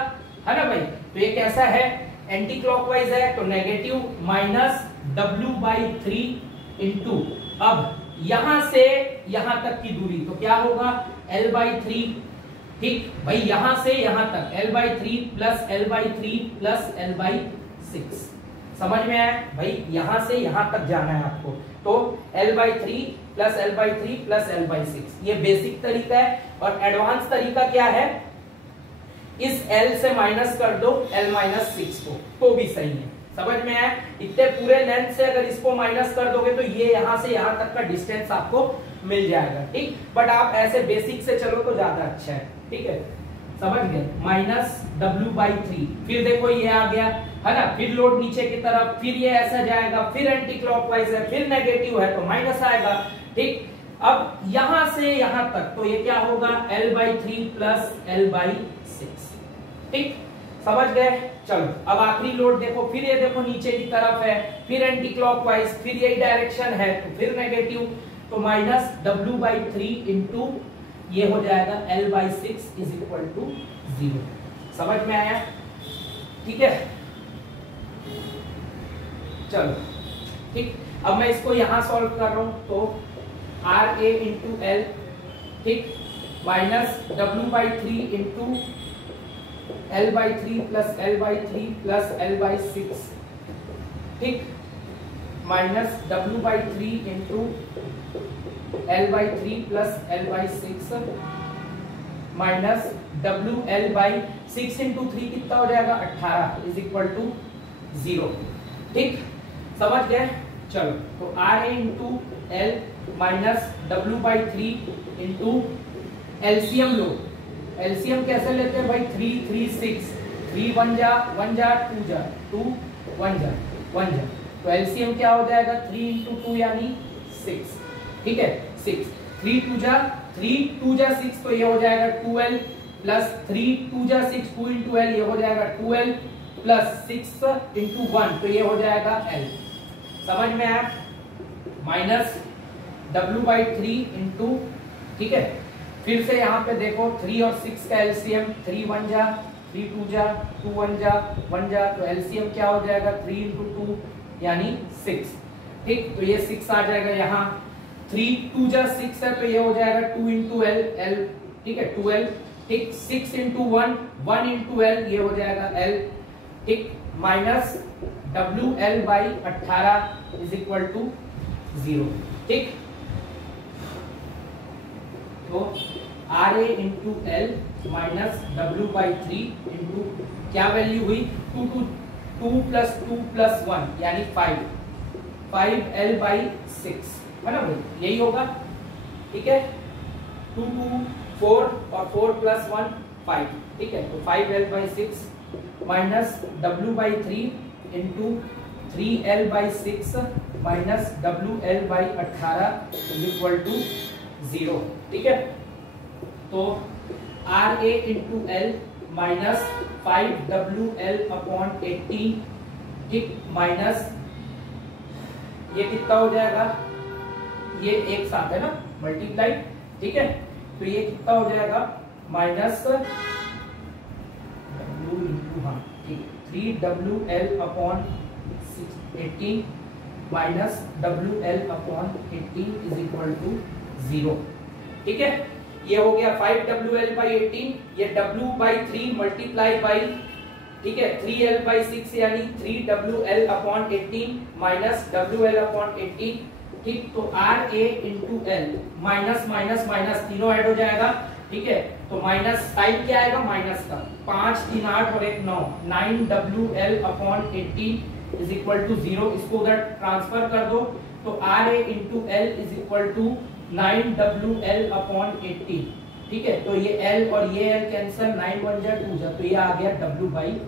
है ना भाई, तो ये कैसा है, एंटी क्लॉकवाइज है तो नेगेटिव, माइनस W/3 इंटू, अब यहां से यहां तक की दूरी तो क्या होगा, L/3। ठीक भाई, यहां से यहां तक L/3 plus L/3 plus L/6, समझ में आया भाई? यहां से यहां तक जाना है आपको, तो L/3 plus L/3 plus L/6, ये बेसिक तरीका है। और एडवांस तरीका क्या है, इस L से माइनस कर दो L-6 को, तो भी सही है। समझ में आया? इतने पूरे लेंथ से अगर इसको माइनस कर दोगे तो ये यहां से यहां तक का डिस्टेंस आपको मिल जाएगा। ठीक, बट आप ऐसे बेसिक से चलो तो ज्यादा अच्छा है। ठीक है, समझ गए, माइनस W/3, फिर देखो ये आ गया, है ना, फिर लोड नीचे की तरफ, फिर ये ऐसा जाएगा, फिर एंटी क्लॉकवाइज है, फिर नेगेटिव है तो माइनस आएगा। ठीक, अब यहां से यहां तक तो ये क्या होगा, L/3 प्लस L/6। ठीक, समझ गए। चलो अब आखिरी लोड देखो, फिर ये देखो नीचे की तरफ है, फिर एंटी क्लॉकवाइज, फिर यही डायरेक्शन है तो फिर नेगेटिव, तो माइनस W/3 इंटू ये हो जाएगा L/6 इज इक्वल टू 0। समझ में आया? ठीक है, चलो ठीक। अब मैं इसको यहां सॉल्व कर रहा हूं तो RA इंटू L, ठीक, minus W/3 into L/3 plus L/3 plus L/6, ठीक, minus W/3 into L/3 plus L/6 minus WL/6 into 3 कितना हो जाएगा 18 इज इक्वल टू 0। ठीक, समझ गए। चलो तो RA into L minus W/3 into LCM लो। एलसीएम कैसे लेते हैं भाई? 3 3 6, 3 1 जा 1 जा 2 जा 2 1 जा 1 जा, तो एलसीएम क्या हो जाएगा 3 इंटू 2 यानी 6, ठीक है 6, 3 2 जा 6, तो ये हो जाएगा 12 प्लस 3 2 जा 6, 2 इंटू L ये हो जाएगा 12 प्लस 6 इंटू 1 तो ये हो जाएगा L। समझ में आया? माइनस W/3 इंटू, ठीक है, फिर से यहाँ पे देखो 3 और 6 का एलसीएम, 3 1 जा 3 2 जा 2 1 जा 1 जा, तो एलसीएम क्या हो जाएगा 3 इंटू 2 यानी 6, ठीक, तो ये 6 आ जाएगा यहाँ। 3 2 जा 6 है तो ये हो जाएगा 2 इंटू L, ठीक है 2L, ठीक, 6 इंटू 1 1 इंटू L ये हो जाएगा L, ठीक, minus WL/18 is equal to 0। ठीक, तो RA into L minus W/3 into क्या वैल्यू हुई 2 प्लस 2 प्लस 1 यानी 5 L/6 है ना भाई, यही होगा। ठीक है, 2 2 4 और 4 प्लस 1 5, ठीक है, तो 5L/6 minus W/3 into 3L/6 minus WL/18 is equal to 0। ठीक है, तो RA into L minus 5WL/18, ठीक, माइनस ये कितना हो जाएगा, ये एक साथ है ना मल्टीप्लाई, ठीक है, तो ये कितना हो जाएगा माइनस W इंटू, हाँ ठीक, 3WL/18 minus WL/18 is equal to 0। ठीक है, ये हो गया 5WL/18, ये W/3 मल्टीप्लाई बाई, ठीक है, 3L/6 यानी 3WL/18 माइनस WL/18, ठीक, तो RA into L minus minus minus तीनों ऐड हो जाएगा, ठीक है, तो माइनस साइन क्या आएगा माइनस का, 5 3 8 और 1 9, 9WL/18 इज इक्वल टू 0। इसको उधर ट्रांसफर कर दो तो RA into L is equal to 9WL/18, ठीक है, तो ये L और ये L कैंसिल, 9 1 जा 2 जा, तो ये आ गया W/2।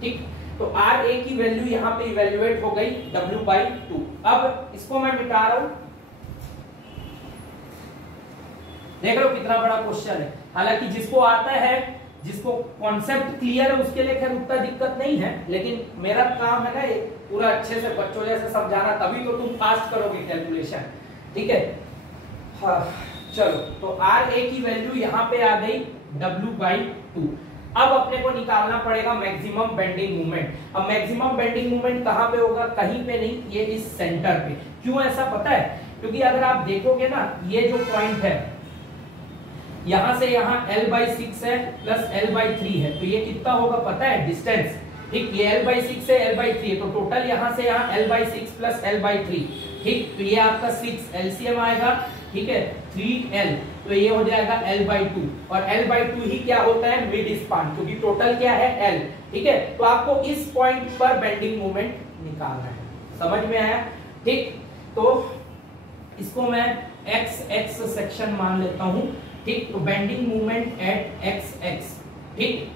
ठीक, तो RA की वैल्यू यहाँ पे इवेल्युएट हो गई W/2। अब इसको मैं मिटा रहा हूं, देख लो कितना बड़ा क्वेश्चन है। हालांकि जिसको आता है, जिसको कॉन्सेप्ट क्लियर है उसके लिए खैर उतना दिक्कत नहीं है, लेकिन मेरा काम है ना ये पूरा अच्छे से बच्चों जैसे समझाना, तभी तो तुम फास्ट करोगे कैलकुलेशन। ठीक है, हाँ चलो, तो RA की वैल्यू यहाँ पे आ गई W/2। अब अपने को निकालना पड़ेगा मैक्सिमम बेंडिंग मोमेंट। अब मैक्सिमम बेंडिंग मोमेंट कहाँ पे होगा, कहीं पे नहीं, ये इस सेंटर पे। क्यों ऐसा पता है? क्योंकि अगर आप देखोगे ना, ये जो पॉइंट है यहां से यहां L/6 है प्लस L/3 है, तो ये कितना होगा पता है डिस्टेंस, ठीक, ये L/6 से L/3 है, तो टोटल यहां से यहां L/6 प्लस L/3, ठीक, तो ये आपका 6 एलसीएम आएगा, ठीक है, 3L, तो ये हो जाएगा L/2, और L/2 ही क्या होता है मिड स्पान, क्योंकि टोटल क्या है L, ठीक है, तो आपको इस पॉइंट पर बेंडिंग मोमेंट निकालना है। समझ में आया? ठीक, तो इसको मैं XX सेक्शन मान लेता हूं, ठीक, तो बेंडिंग मोमेंट एट XX, ठीक,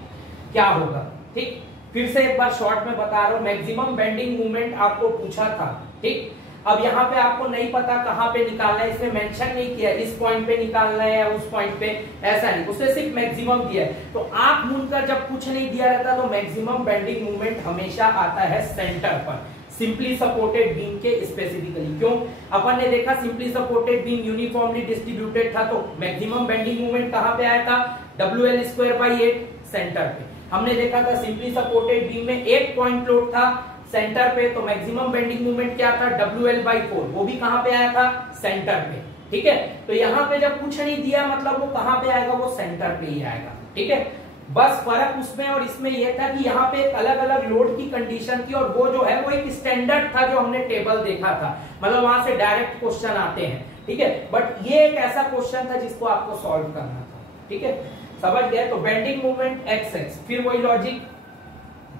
क्या होगा? ठीक, फिर से एक बार शॉर्ट में बता रहा हूं, मैक्सिमम बेंडिंग मोमेंट आपको पूछा था, ठीक, अब यहाँ पे आपको नहीं पता कहाँ पे निकालना है, इसमें मेंशन नहीं किया इस पॉइंट पे निकालना है या उस पॉइंट पे, ऐसा नहीं, उसने सिर्फ मैक्सिमम दिया है। तो आंख मूंद कर जब कुछ नहीं दिया रहता तो मैक्सिमम बेंडिंग मोमेंट हमेशा आता है सेंटर पर, सिंपली सपोर्टेड बीम के स्पेसिफिकली। क्यों? अपन ने देखा simply supported beam uniformly distributed था, तो मैक्सिमम बेंडिंग मोमेंट कहां पे आया था? WL²/8 सेंटर पे। हमने देखा था सिंपली सपोर्टेड बीम में एक पॉइंट लोड था सेंटर पे, तो मैक्सिमम बेंडिंग मोमेंट क्या था? WL/4, वो भी कहां पे आया था? सेंटर पे। ठीक है, तो यहाँ पे जब कुछ नहीं दिया मतलब वो कहां पे आएगा? वो सेंटर पे ही आएगा। ठीक है, बस फर्क उसमें और इसमें यह था कि यहाँ पे एक अलग अलग लोड की कंडीशन थी, और वो जो है वो एक स्टैंडर्ड था जो हमने टेबल देखा था, मतलब वहां से डायरेक्ट क्वेश्चन आते हैं। ठीक है, बट ये एक ऐसा क्वेश्चन था जिसको आपको सॉल्व करना था। ठीक है, समझ गए? तो बेंडिंग मोमेंट एक्स, फिर वही लॉजिक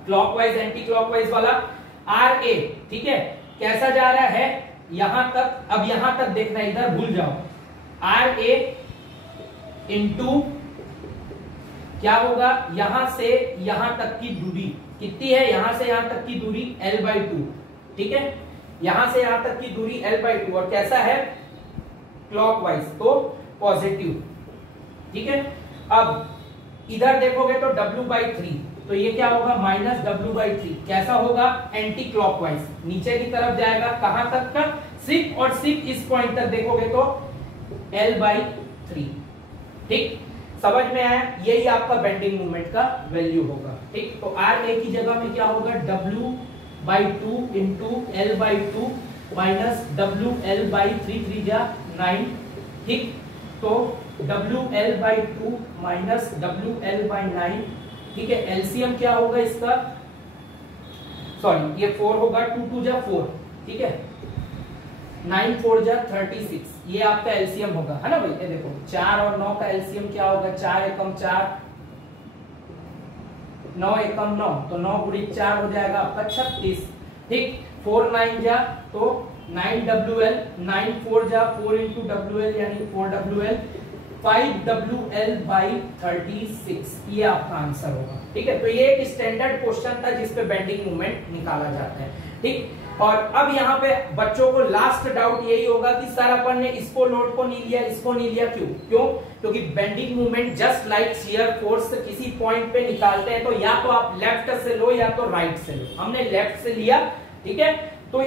क्लॉकवाइज एंटी क्लॉकवाइज वाला RA। ठीक है, कैसा जा रहा है? यहां तक, अब यहां तक देखना, इधर भूल जाओ। RA इंटू क्या होगा? यहां से यहां तक की दूरी कितनी है? यहां से यहां तक की दूरी L/2। ठीक है, यहां से यहां तक की दूरी L/2, और कैसा है? क्लॉकवाइज, तो पॉजिटिव। ठीक है, अब इधर देखोगे तो W/3, तो ये क्या होगा? -W/3। कैसा होगा? एंटी क्लॉकवाइज, नीचे की तरफ जाएगा। कहां तक का? सिर्फ और सिर्फ इस पॉइंट तक देखोगे तो L/3। ठीक, समझ में आया? यही आपका बेंडिंग मोमेंट का वैल्यू होगा। ठीक, तो RA की जगह में क्या होगा? W/2 into L/2 minus WL/3, 3 9। ठीक, तो WL/2 माइनस WL/9। ठीक है, एलसीएम क्या होगा इसका? सॉरी, ये 4 होगा, 2 2 जा 4। ठीक है, 9 4 जा 36, ये आपका एलसीएम होगा, है ना भाई? ये देखो 4 और 9 का एलसीएम क्या होगा? 4 एकम 4, 9 एकम 9, तो 9 गुणित 4 हो जाएगा आपका 36। ठीक, 4 9 जा तो 9WL, 9 4 जा 4 इंटू WL यानी 4WL, 5WL/36, ये आपका आंसर होगा। ठीक है, तो ये एक स्टैंडर्ड क्वेश्चन था जिसपे बेंडिंग मोमेंट निकाला जाता है। ठीक, और अब यहाँ पे बच्चों को लास्ट डाउट यही होगा कि सर अपन ने इसको लोड को नहीं लिया, इसको नहीं लिया, क्यों? क्योंकि bending moment just like shear force किसी पॉइंट पे निकालते हैं तो या तो आप लेफ्ट से लो या तो राइट से लो। हमने लेफ्ट से लिया। ठीक है, तो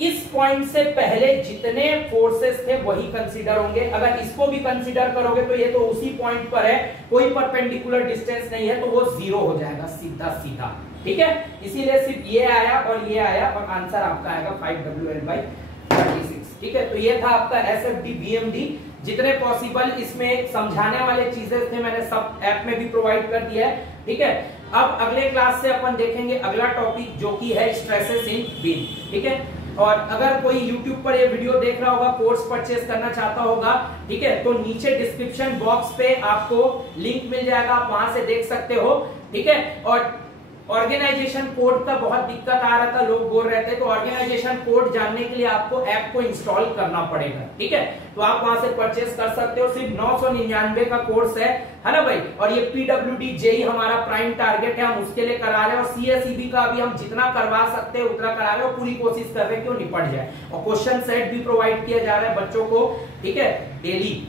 इस पॉइंट से पहले जितने फोर्सेस थे वही कंसीडर होंगे। अगर इसको भी कंसीडर करोगे तो ये तो उसी पॉइंट पर है, कोई परपेंडिकुलर डिस्टेंस नहीं है, तो वो 0 हो जाएगा सीधा सीधा। ठीक है, इसीलिए सिर्फ ये आया और ये आया, और आंसर आपका आएगा 5WL/36। ठीक है, तो ये था आपका SFD BMD। जितने पॉसिबल इसमें समझाने वाले चीजें थे मैंने सब ऐप में भी प्रोवाइड कर दिया है। ठीक है, अब अगले क्लास से अपन देखेंगे अगला टॉपिक जो कि है स्ट्रेसेस इन बीम। ठीक है, और अगर कोई YouTube पर ये वीडियो देख रहा होगा, कोर्स परचेज करना चाहता होगा, ठीक है, तो नीचे डिस्क्रिप्शन बॉक्स पे आपको लिंक मिल जाएगा, आप वहां से देख सकते हो। ठीक है, और ऑर्गेनाइजेशन कोड का बहुत दिक्कत आ रहा था, लोग बोल रहे थे, तो ऑर्गेनाइजेशन कोड जानने के लिए आपको ऐप को इंस्टॉल करना पड़ेगा। ठीक है, तो आप वहां से परचेज कर सकते हो। सिर्फ 999 का कोर्स है ना भाई? और ये PWD JEE हमारा प्राइम टारगेट है, हम उसके लिए करा रहे हैं, और CSEB का अभी हम जितना करवा सकते हैं उतना करा रहे हैं, पूरी कोशिश कर रहे हैं कि वो निपट जाए। और क्वेश्चन सेट भी प्रोवाइड किया जा रहा है बच्चों को। ठीक है, डेली।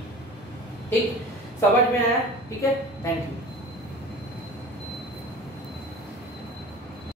ठीक, समझ में आया? ठीक है, थैंक यू।